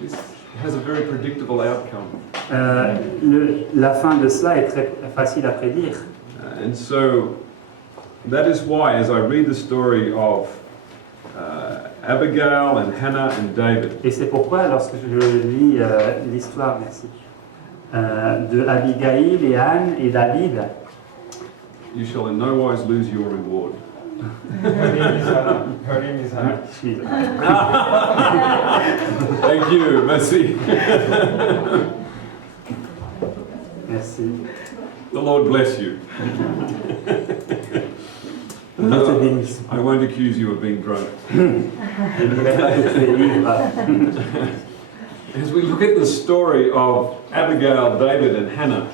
This has a very predictable outcome. La fin de cela est très facile à prédire. And so, that is why, as I read the story of Abigail and Hannah and David, Et c'est pourquoi, lorsque je lis l'histoire, de Abigail et Anne et David, you shall in no wise lose your reward. Her name is Hannah. Thank you, merci. merci. The Lord bless you. Dieu te bénisse. I won't accuse you of being drunk. Je ne dirai pas que tu es libre. As we look at the story of Abigail, David, and Hannah,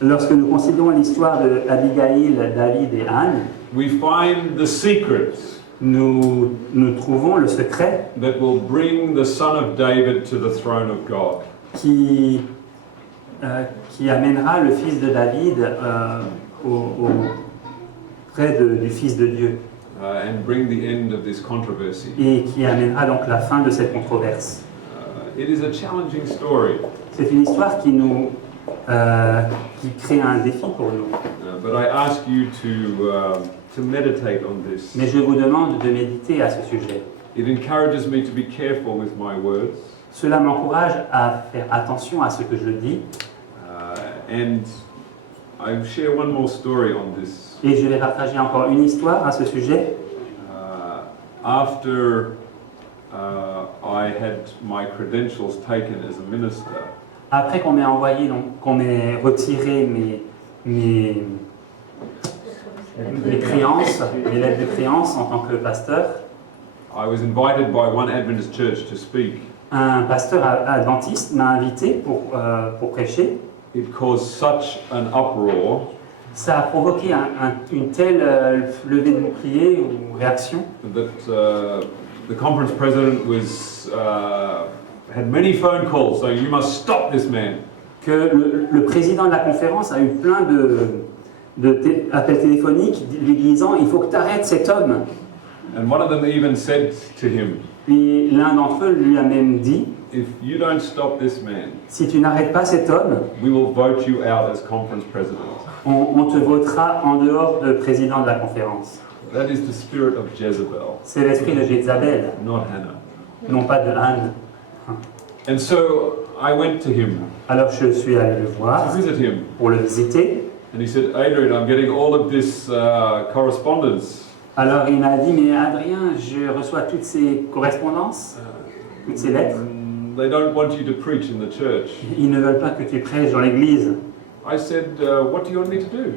Lorsque nous considérons l'histoire de Abigail, David et Anne, we find the secrets nous trouvons le secret that will bring the son of David to the throne of God. qui amènera le fils de David près du fils de Dieu And bring the end of this controversy. et qui amènera donc la fin de cette controverse. It is a challenging story, C'est une histoire qui crée un défi pour nous. but I ask you to meditate on this. Mais je vous demande de méditer à ce sujet. It encourages me to be careful with my words, Cela m'encourage à faire attention à ce que je dis and I share one more story on this. et je vais partager encore une histoire à ce sujet. After I had my credentials taken as a minister, Après qu'on m'ait envoyé, donc qu'on m'ait retiré mes créances, mes lettres de créance en tant que pasteur, I was invited by one Adventist church to speak. un pasteur adventiste m'a invité pour prêcher. It caused such an uproar Ça a provoqué une telle levée de bouclier ou réaction that the conference president had many phone calls saying, "You must stop this man." que le président de la conférence a eu plein d'appels téléphoniques lui disant il faut que tu arrêtes cet homme. And one of them even said to him, Puis l'un d'entre eux lui a même dit "If you don't stop this man, si tu n'arrêtes pas cet homme, we will vote you out as conference president." on te votera en dehors de président de la conférence. That is the spirit of Jezebel, C'est l'esprit de Jézabel, not Hannah. non pas de Anne. And so I went to him Alors je suis allé le voir to visit him, pour le visiter. and he said, "Adrian, I'm getting all of this correspondence. Alors il m'a dit mais Adrien, je reçois toutes ces correspondances, toutes ces lettres. They don't want you to preach in the church." Ils ne veulent pas que tu prêches dans l'église. I said, "What do you want me to do?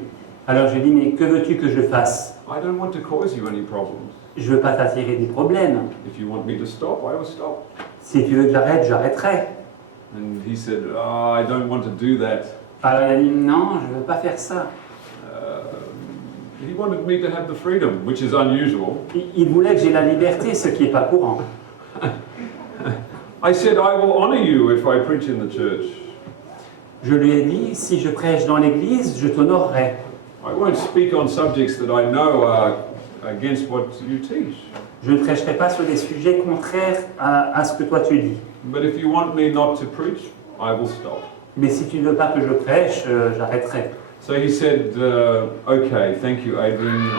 Alors je lui ai dit mais que veux-tu que je fasse? I don't want to cause you any problems. Je veux pas t'attirer des problèmes. If you want me to stop, I will stop." Si tu veux que j'arrête, j'arrêterai. And he said, "Oh, I don't want to do that." Alors il a dit non, je veux pas faire ça. He wanted me to have the freedom, which is unusual. Il voulait que j'ai la liberté, ce qui n'est pas courant. I said, "I will honor you if I preach in the church. Je lui ai dit si je prêche dans l'église, je t'honorerai. I won't speak on subjects that I know are against what you teach. Je ne prêcherai pas sur des sujets contraires à ce que toi tu dis. But if you want me not to preach, I will stop." Mais si tu ne veux pas que je prêche, j'arrêterai. So he said, "Okay, thank you, Adrian.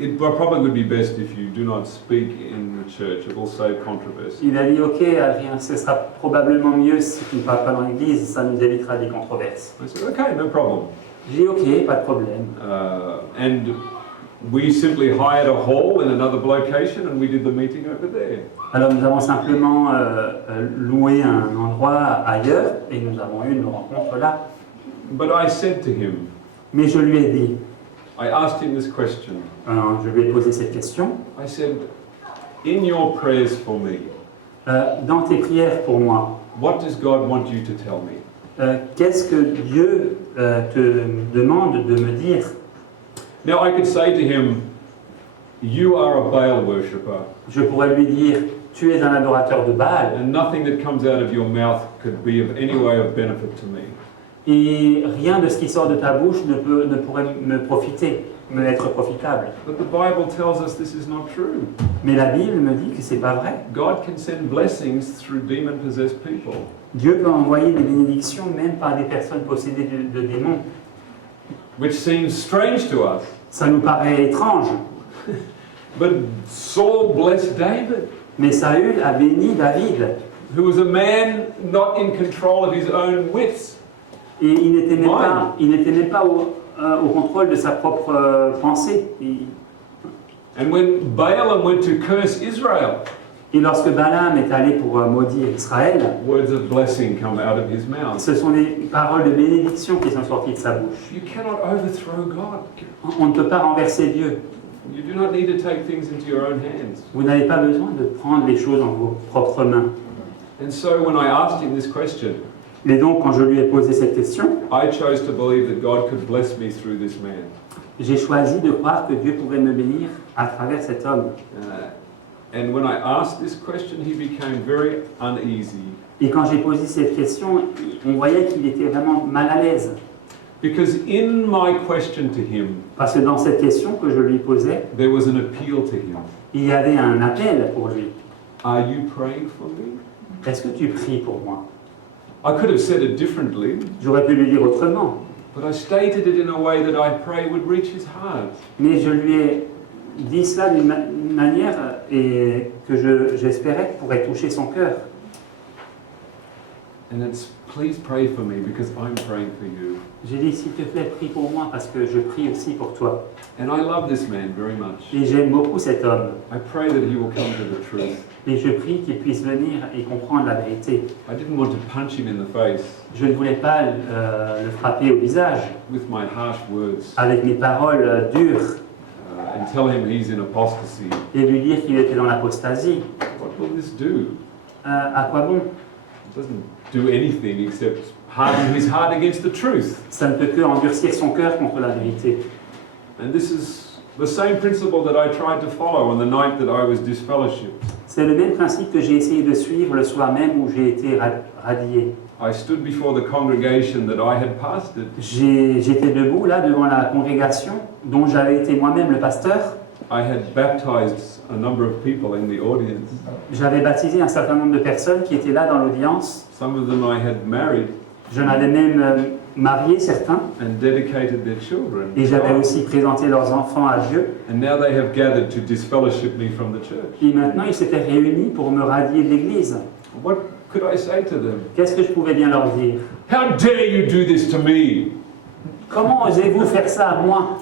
It probably would be best if you do not speak in the church. It will save controversy." Il a dit ok Adrien, ce sera probablement mieux si tu ne parles pas dans l'église, ça nous évitera des controverses. I said, "Okay, no problem." J'ai dit ok, pas de problème. And we simply hired a hall in another location and we did the meeting over there. Alors nous avons simplement loué un endroit ailleurs et nous avons eu nos rencontres là. But I said to him, Mais je lui ai dit, I asked him this question. je lui ai posé cette question, I said, "In your prayers for me, dans tes prières pour moi, what does God want you to tell me?" qu'est-ce que Dieu te demande de me dire? Now I could say to him, "You are a Baal worshipper, Je pourrais lui dire, tu es un adorateur de Baal and nothing that comes out of your mouth could be of any way of benefit to me." et rien de ce qui sort de ta bouche ne pourrait me profiter, me être profitable. But the Bible tells us this is not true. Mais la Bible me dit que c'est pas vrai. God can send blessings through demon-possessed people. Dieu peut envoyer des bénédictions même par des personnes possédées de démons. Which seems strange to us. Ça nous paraît étrange, But Saul blessed David, mais Saül a béni David who was a man not in control of his own wits. et il n'était même pas au contrôle de sa propre pensée. And when Balaam went to curse Israel, Et lorsque Balaam est allé pour maudire Israël, words of blessing come out of his mouth. ce sont des paroles de bénédiction qui sont sorties de sa bouche. You cannot overthrow God. On ne peut pas renverser Dieu. You do not need to take things into your own hands. Vous n'avez pas besoin de prendre les choses en vos propres mains. And so when I asked him this question, Et donc, quand je lui ai posé cette question, I chose to believe that God could bless me through this man. j'ai choisi de croire que Dieu pourrait me bénir à travers cet homme. And when I asked this question, he became very uneasy. Et quand j'ai posé cette question, on voyait qu'il était vraiment mal à l'aise. Because in my question to him, Parce que dans cette question que je lui posais, there was an appeal to him. il y avait un appel pour lui. Are you praying for me? Est-ce que tu pries pour moi? I could have said it differently, J'aurais pu lui dire autrement, but I stated it in a way that I pray would reach his heart. mais je lui ai dit cela d'une manière et que j'espérais pourrait toucher son cœur. And it's, please pray for me because I'm praying for you. J'ai dit, s'il te plaît, prie pour moi parce que je prie aussi pour toi. And I love this man very much. Et j'aime beaucoup cet homme. I pray that he will come to the truth. Et je prie qu'il puisse venir et comprendre la vérité. I didn't want to punch him in the face Je ne voulais pas le frapper au visage with my harsh words avec mes paroles dures and tell him he's in apostasy. et lui dire qu'il était dans l'apostasie. What will this do? À quoi bon? It doesn't do anything except harden his heart against the truth. Ça ne peut que endurcir son cœur contre la vérité. And this is the same principle that I tried to follow on the night that I was disfellowshipped. C'est le même principe que j'ai essayé de suivre le soir même où j'ai été radié. I stood before the congregation that I had pastored. J'étais debout là devant la congrégation dont j'avais été moi-même le pasteur. I had baptized a number of people in the audience. J'avais baptisé un certain nombre de personnes qui étaient là dans l'audience. Some of them I had married J'en avais même marié certains and dedicated their children. et j'avais aussi présenté leurs enfants à Dieu. And now they have gathered to disfellowship me from the church. Et maintenant ils s'étaient réunis pour me radier de l'église. What could I say to them? Qu'est-ce que je pouvais bien leur dire? How dare you do this to me? Comment osez-vous faire ça à moi?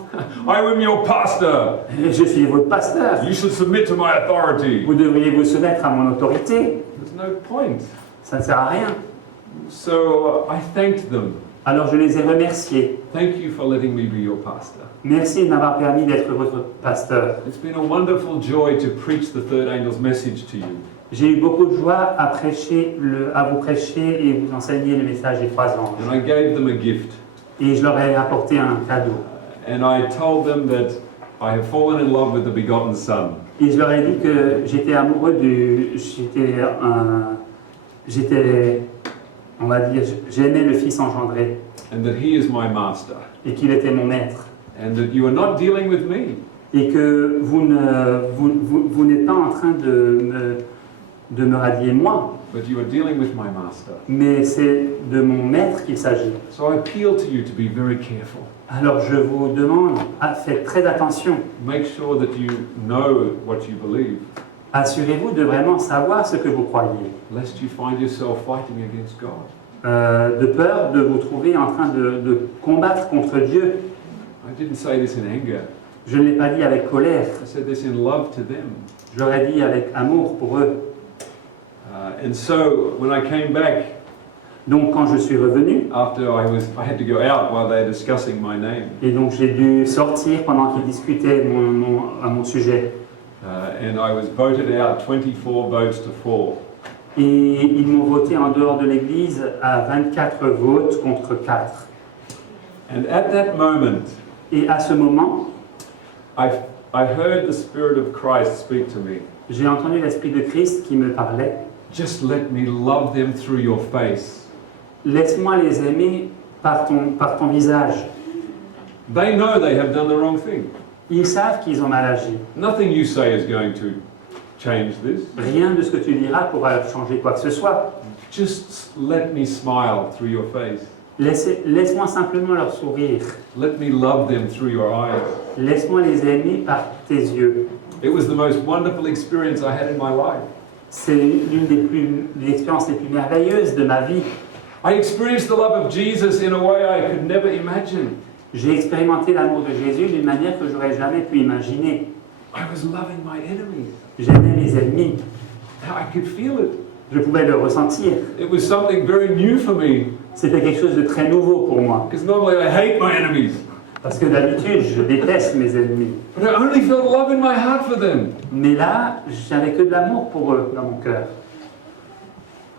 I am your pastor. Je suis votre pasteur. You should submit to my authority. Vous devriez vous soumettre à mon autorité. There's no point. Ça ne sert à rien. So I thanked them. Alors je les ai remerciés. Thank you for letting me be your pastor. Merci de m'avoir permis d'être votre pasteur. It's been a wonderful joy to preach the third angel's message to you. J'ai eu beaucoup de joie à vous prêcher et vous enseigner le message des 3 anges. And I gave them a gift. Et je leur ai apporté un cadeau. And I told them that I have fallen in love with the begotten Son. Et je leur ai dit que j'étais amoureux on va dire, j'aimais le Fils engendré And that he is my master. et qu'il était mon maître. And that you are not dealing with me. Et que vous n'êtes pas en train de me radier moi, But you are dealing with my master. mais c'est de mon maître qu'il s'agit. So I appeal to you to be very careful. Alors je vous demande, faites très attention. Make sure that you know what you believe, Assurez-vous de vraiment savoir ce que vous croyez, lest you find yourself fighting against God. de peur de vous trouver en train de combattre contre Dieu. I didn't say this in anger. Je ne l'ai pas dit avec colère, I said this in love to them. je l'aurais dit avec amour pour eux. And so when I came back Donc quand je suis revenu, after I had to go out while they were discussing my name, et donc j'ai dû sortir pendant qu'ils discutaient à mon sujet, and I was voted out 24 votes to 4. et ils m'ont voté en dehors de l'église à 24 votes contre 4. And at that moment, Et à ce moment, I heard the Spirit of Christ speak to me. j'ai entendu l'Esprit de Christ qui me parlait. Just let me love them through your face. Laisse-moi les aimer par ton visage. They know they have done the wrong thing. Ils savent qu'ils ont mal agi. Nothing you say is going to change this. Rien de ce que tu diras pourra changer quoi que ce soit. Just let me smile through your face. Laisse-moi simplement leur sourire. Let me love them through your eyes. Laisse-moi les aimer par tes yeux. It was the most wonderful experience I had in my life. C'est l'une des expériences les plus merveilleuses de ma vie. I experienced the love of Jesus in a way I could never imagine. J'ai expérimenté l'amour de Jésus d'une manière que j'aurais jamais pu imaginer. I was loving my enemies. J'aimais mes ennemis. I could feel it. Je pouvais le ressentir. It was something very new for me. C'était quelque chose de très nouveau pour moi. Because normally I hate my enemies. Parce que d'habitude, je déteste mes ennemis. But I only felt love in my heart for them. Mais là, j'avais que de l'amour pour eux dans mon cœur.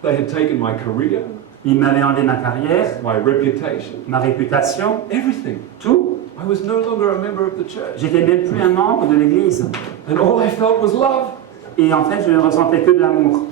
They had taken my career, Ils m'avaient enlevé ma carrière, my reputation, ma réputation, everything. tout. I was no longer a member of the church. J'étais même plus un membre de l'église. And all I felt was love. Et en fait, je ne ressentais que de l'amour.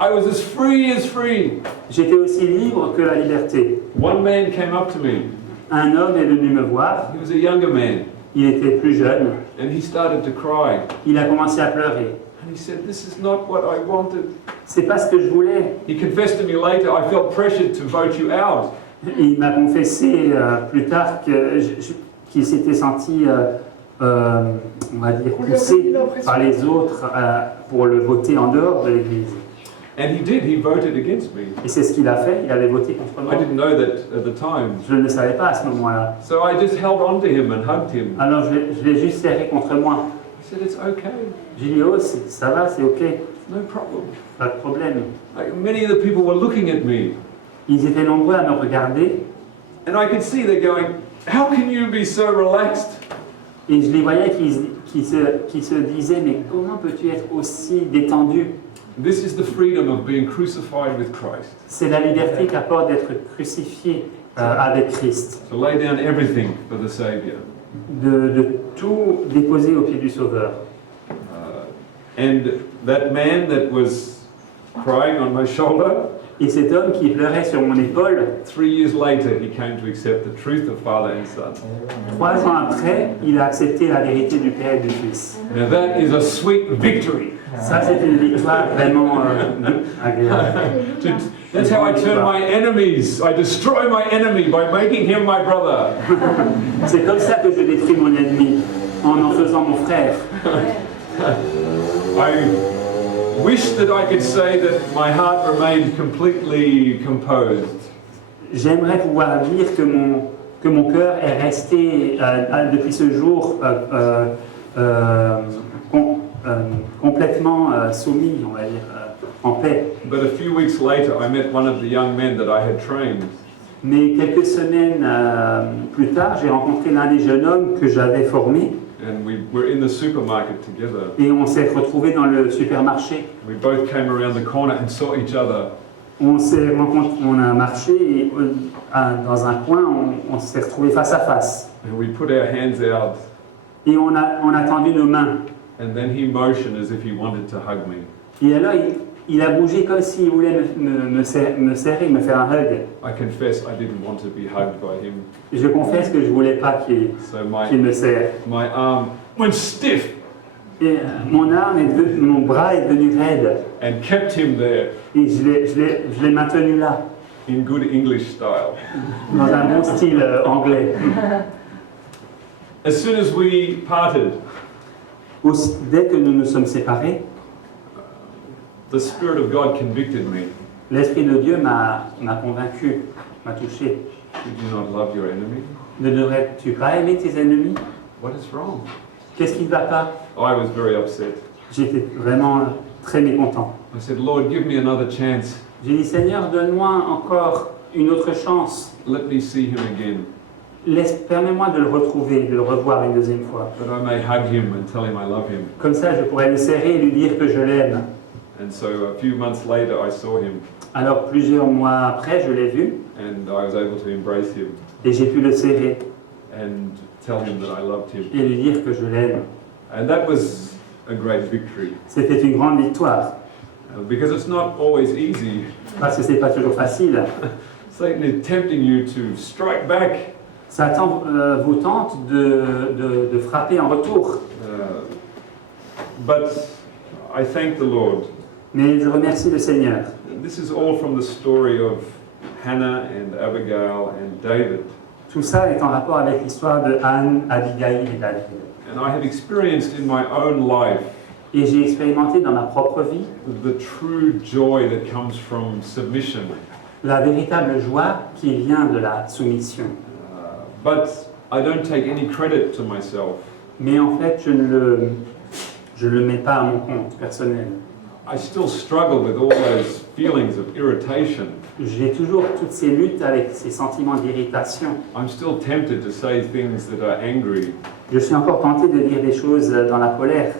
I was as free as free. J'étais aussi libre que la liberté. One man came up to me. Un homme est venu me voir. He was a younger man. Il était plus jeune. And he started to cry. Il a commencé à pleurer. And he said, "This is not what I wanted." C'est pas ce que je voulais. He confessed to me later, I felt pressured to vote you out. Et il m'a confessé plus tard qu'il s'était senti, on va dire, poussé par les autres pour le voter en dehors de l'église. And he did, he voted against me. Et c'est ce qu'il a fait, il avait voté contre moi. I didn't know that at the time. Je ne le savais pas à ce moment-là. So I just held on to him and hugged him. Alors je l'ai juste serré contre moi. I said, "It's okay, J'ai dit, oh, ça va, c'est ok, no problem." pas de problème. Like, many of the people were looking at me. Ils étaient nombreux à me regarder And I could see they're going, "How can you be so relaxed?" et je les voyais qui se disaient, mais comment peux-tu être aussi détendu? This is the freedom of being crucified with Christ. C'est la liberté qu'apporte d'être crucifié avec Christ, To lay down everything for the Saviour. de tout déposer au pied du Sauveur. And that man that was crying on my shoulder, Et cet homme qui pleurait sur mon épaule, 3 years later, he came to accept the truth of Father and Son. 3 ans après, il a accepté la vérité du Père et du Fils. Now that is a sweet victory. Ça, c'est une victoire vraiment agréable. That's how I turn my enemies. I destroy my enemy by making him my brother. C'est comme ça que je détruis mon ennemi, en faisant mon frère. I wish that I could say that my heart remained completely composed. J'aimerais pouvoir dire que mon cœur est resté depuis ce jour complètement soumis, on va dire, en paix. But a few weeks later, I met one of the young men that I had trained. Mais quelques semaines plus tard, j'ai rencontré l'un des jeunes hommes que j'avais formé And we were in the supermarket together. et on s'est retrouvés dans le supermarché. We both came around the corner and saw each other. On s'est rencontrés, on a marché et dans un coin, on s'est retrouvés face à face. And we put our hands out. Et on a tendu nos mains. And then he motioned as if he wanted to hug me. Et alors, il a bougé comme s'il voulait me serrer, me faire un hug. I confess I didn't want to be hugged by him. Je confesse que je ne voulais pas qu'il So me serre. my arm went stiff Et mon bras est devenu raide. and kept him there Et je l'ai maintenu là, in good English style. dans un bon style anglais. As soon as we parted, Dès que nous nous sommes séparés, the Spirit of God convicted me. l'Esprit de Dieu m'a convaincu, m'a touché. Did you not love your enemy? Ne devrais-tu pas aimer tes ennemis? What is wrong? Qu'est-ce qui ne va pas? I was very upset. J'étais vraiment très mécontent. I said, Lord, give me another chance. J'ai dit, Seigneur, donne-moi encore une autre chance. Let me see him again, Permets-moi de le retrouver, de le revoir une deuxième fois. that I may hug him and tell him I love him. Comme ça, je pourrais le serrer et lui dire que je l'aime. And so a few months later, I saw him Alors, plusieurs mois après, je l'ai vu and I was able to embrace him et j'ai pu le serrer and tell him that I loved him. et lui dire que je l'aime. And that was a great victory C'était une grande victoire because it's not always easy. parce que c'est pas toujours facile. Satan is tempting you to strike back. Satan vous tente de frapper en retour. But I thank the Lord. Mais je remercie le Seigneur. This is all from the story of Hannah and Abigail and David. Tout ça est en rapport avec l'histoire de Anne, Abigail et David. And I have experienced in my own life Et j'ai expérimenté dans ma propre vie the true joy that comes from submission. la véritable joie qui vient de la soumission. But I don't take any credit to myself. Mais en fait, je ne le mets pas à mon compte personnel. I still struggle with all those feelings of irritation. J'ai toujours toutes ces luttes avec ces sentiments d'irritation. I'm still tempted to say things that are angry. Je suis encore tenté de dire des choses dans la colère.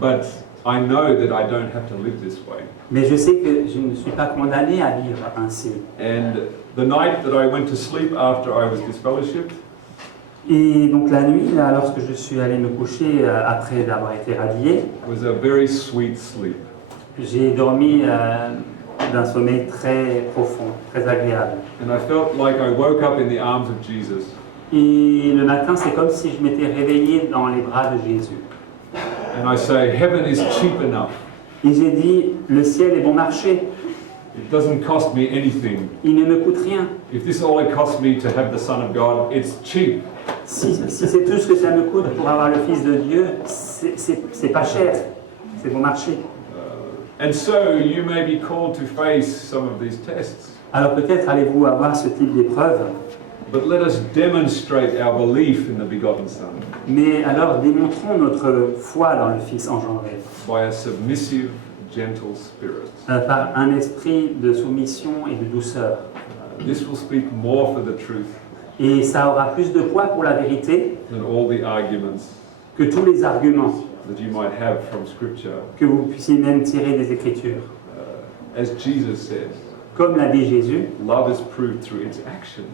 But I know that I don't have to live this way. Mais je sais que je ne suis pas condamné à vivre ainsi. And the night that I went to sleep after I was disfellowshipped, Et donc la nuit, là, lorsque je suis allé me coucher après avoir été radié, was a very sweet sleep. j'ai dormi d'un sommeil très profond, très agréable. And I felt like I woke up in the arms of Jesus. Et le matin, c'est comme si je m'étais réveillé dans les bras de Jésus. And I say, heaven is cheap enough. Et j'ai dit, le ciel est bon marché, It doesn't cost me anything. il ne me coûte rien. If this all it cost me to have the Son of God, it's cheap. Si c'est tout ce que ça me coûte pour avoir le Fils de Dieu, c'est pas cher, c'est bon marché. And so you may be called to face some of these tests. Alors peut-être allez-vous avoir ce type d'épreuve, But let us demonstrate our belief in the begotten Son mais alors démontrons notre foi dans le Fils engendré, by a submissive, gentle spirit. par un esprit de soumission et de douceur. This will speak more for the truth Et ça aura plus de poids pour la vérité than all the arguments que tous les arguments that you might have from Scripture. que vous puissiez même tirer des Écritures. As Jesus said, Comme l'a dit Jésus, love is proved through its actions,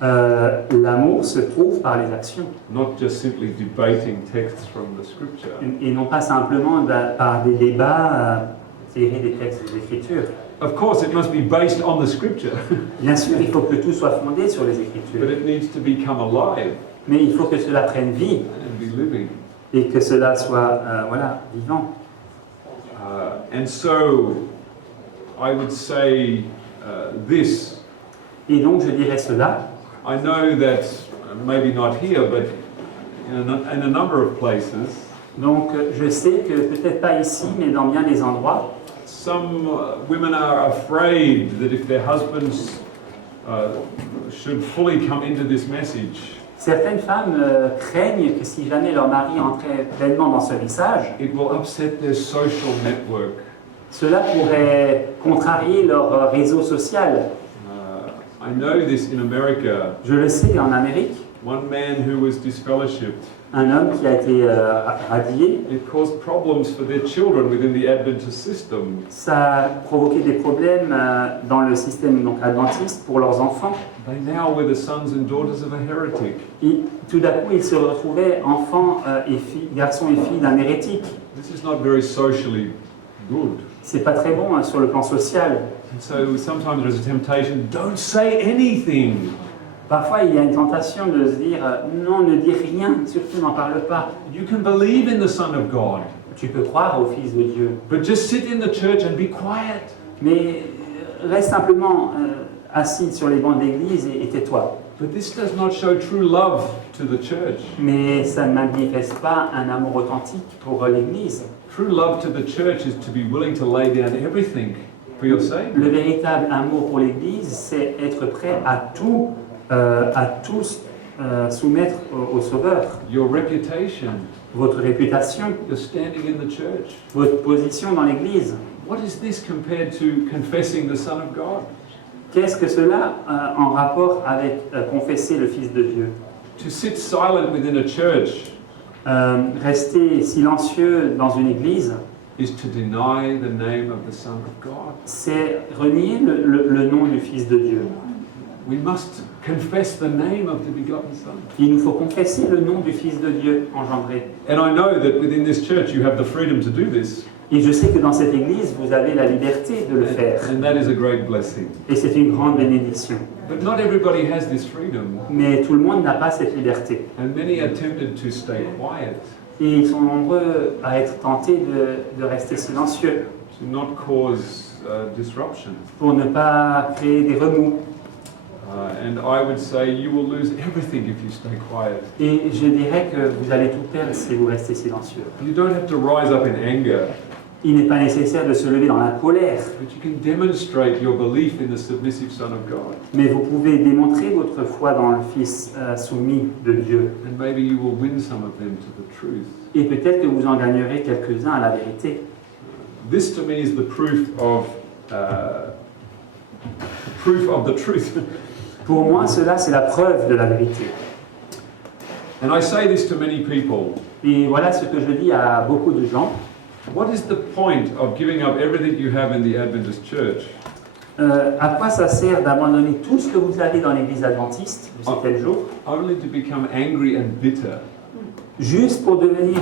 l'amour se trouve par les actions not just simply debating texts from the Scripture. et non pas simplement par des débats tirés des textes des Écritures. Of course, it must be based on the Scripture, Bien sûr, il faut que tout soit fondé sur les but Écritures, it needs to become alive mais il faut que cela prenne vie and be living. et que cela soit voilà, vivant. And so, I would say this. Et donc je dirais cela. I know that maybe not here, but in a number of places, Donc je sais que peut-être pas ici, mais dans bien des endroits, some women are afraid that if their husbands should fully come into this message, certaines femmes craignent que si jamais leur mari entrait pleinement dans ce message, it will upset their social network. cela pourrait contrarier leur réseau social. I know this in America. Je le sais en Amérique, One man who was disfellowshipped, un homme qui a été radié, it caused problems for their children within the Adventist system. ça a provoqué des problèmes dans le système donc, adventiste pour leurs enfants. They now were the sons and daughters of a heretic. Et tout d'un coup, ils se retrouvaient enfants et filles, garçons et filles d'un hérétique. This is not very socially good. C'est pas très bon sur le plan social. And so sometimes there's a temptation, don't say anything. Parfois, il y a une tentation de se dire non, ne dis rien, surtout n'en parle pas. You can believe in the Son of God, Tu peux croire au Fils de Dieu, but just sit in the church and be quiet. mais reste simplement assis sur les bancs d'église et tais-toi. But this does not show true love to the church. Mais ça ne manifeste pas un amour authentique pour l'église. True love to the church is to be willing to lay down everything for your sake. Le véritable amour pour l'église, c'est être prêt à tout soumettre au Sauveur. Your reputation, Votre réputation, your standing in the church. votre position dans l'église. What is this compared to confessing the Son of God? Qu'est-ce que cela en rapport avec confesser le Fils de Dieu? To sit silent within a church Rester silencieux dans une église, is to deny the name of the Son of God. c'est renier le nom du Fils de Dieu. We must confess the name of the begotten Son. Il nous faut confesser le nom du Fils de Dieu engendré. And I know that within this church you have the freedom to do this. Et je sais que dans cette église, vous avez la liberté de le faire. And that is a great blessing. Et c'est une grande bénédiction. But not everybody has this freedom. Mais tout le monde n'a pas cette liberté. And many are tempted to stay quiet, Et ils sont nombreux à être tentés de rester silencieux to not cause disruption. pour ne pas créer des remous. And I would say you will lose everything if you stay quiet. Et je dirais que vous allez tout perdre si vous restez silencieux. You don't have to rise up in anger, Il n'est pas nécessaire de se lever dans la colère, but you can demonstrate your belief in the submissive Son of God. mais vous pouvez démontrer votre foi dans le Fils soumis de Dieu. And maybe you will win some of them to the truth. Et peut-être que vous en gagnerez quelques-uns à la vérité. This to me is the proof of the truth. Pour moi, cela, c'est la preuve de la vérité. And I say this to many people. Et voilà ce que je dis à beaucoup de gens. What is the point of giving up everything you have in the Adventist church? À quoi ça sert d'abandonner tout ce que vous avez dans l'église adventiste de ces tels jours, Only to become angry and bitter. juste pour devenir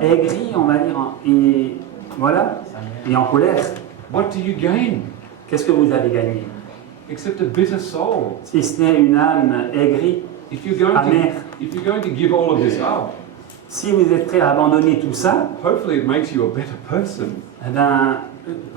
aigri, on va dire, et voilà, et en colère? What do you gain? Qu'est-ce que vous avez gagné? Except a bitter soul. Si ce n'est une âme aigrie, If you're going amère. to give all of this up, Si vous êtes prêt à abandonner tout ça, hopefully it makes you a better person, eh ben,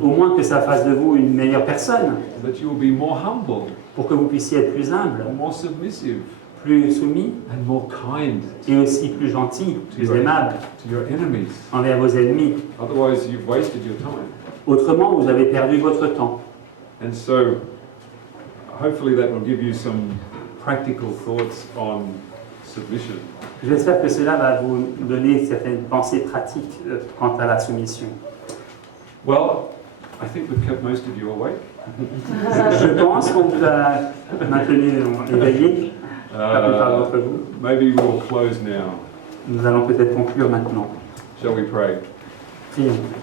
au moins que ça fasse de vous une meilleure personne, that you will be more humble, pour que vous puissiez être plus humble, more submissive, plus soumis, and more kind et aussi plus gentil, plus aimable to your enemies. envers vos ennemis. Otherwise, you've wasted your time. Autrement, vous avez perdu votre temps. And so, hopefully that will give you some practical thoughts on submission. J'espère que cela va vous donner certaines pensées pratiques quant à la soumission. Well, I think we've kept most of you awake. Je pense qu'on vous a maintenu éveillés, la plupart d'entre vous. Maybe we'll close now. Nous allons peut-être conclure maintenant. Shall we pray? Prions.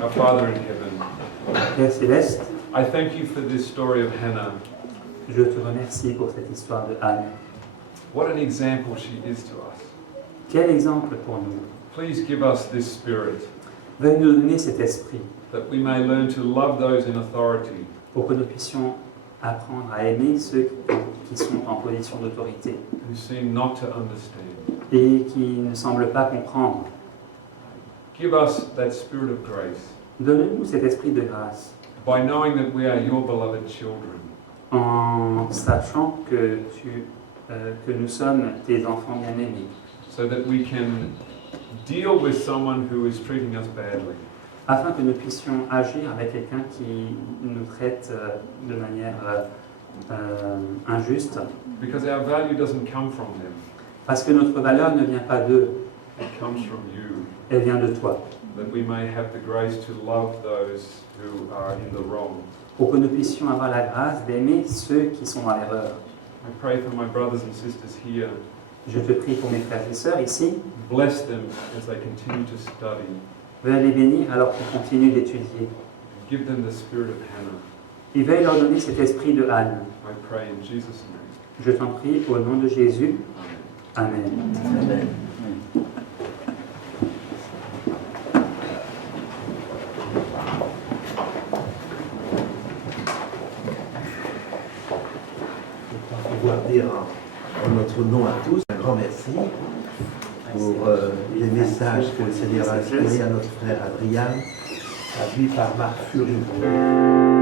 Our Father in heaven, Père Céleste, I thank you for this story of Hannah. je te remercie pour cette histoire de Anne. What an example she is to us. Quel exemple pour nous. Please give us this spirit, Veuille nous donner cet esprit that we may learn to love those in authority, pour que nous puissions apprendre à aimer ceux qui sont en position d'autorité who seem not to understand. et qui ne semblent pas comprendre. Give us that spirit of grace, Donne-nous cet esprit de grâce by knowing that we are your beloved children, en sachant que nous sommes tes enfants bien-aimés, so that we can deal with someone who is treating us badly. afin que nous puissions agir avec quelqu'un qui nous traite de manière injuste, Because our value doesn't come from them, parce que notre valeur ne vient pas d'eux, it comes from you, elle vient de toi, that we may have the grace to love those who are in the wrong. pour que nous puissions avoir la grâce d'aimer ceux qui sont dans l'erreur. I pray for my brothers and sisters here. Je te prie pour mes frères et sœurs ici, Bless them as they continue to study. veuille les bénir alors qu'ils continuent d'étudier. Give them the spirit of Hannah. Et veuille leur donner cet esprit de Anne. I pray in Jesus' name. Je t'en prie au nom de Jésus. Amen. Amen. Amen. Pouvoir dire en notre nom à tous un grand merci pour les messages que le Seigneur a inspirés à notre frère Adrien, traduit par Marc Furion.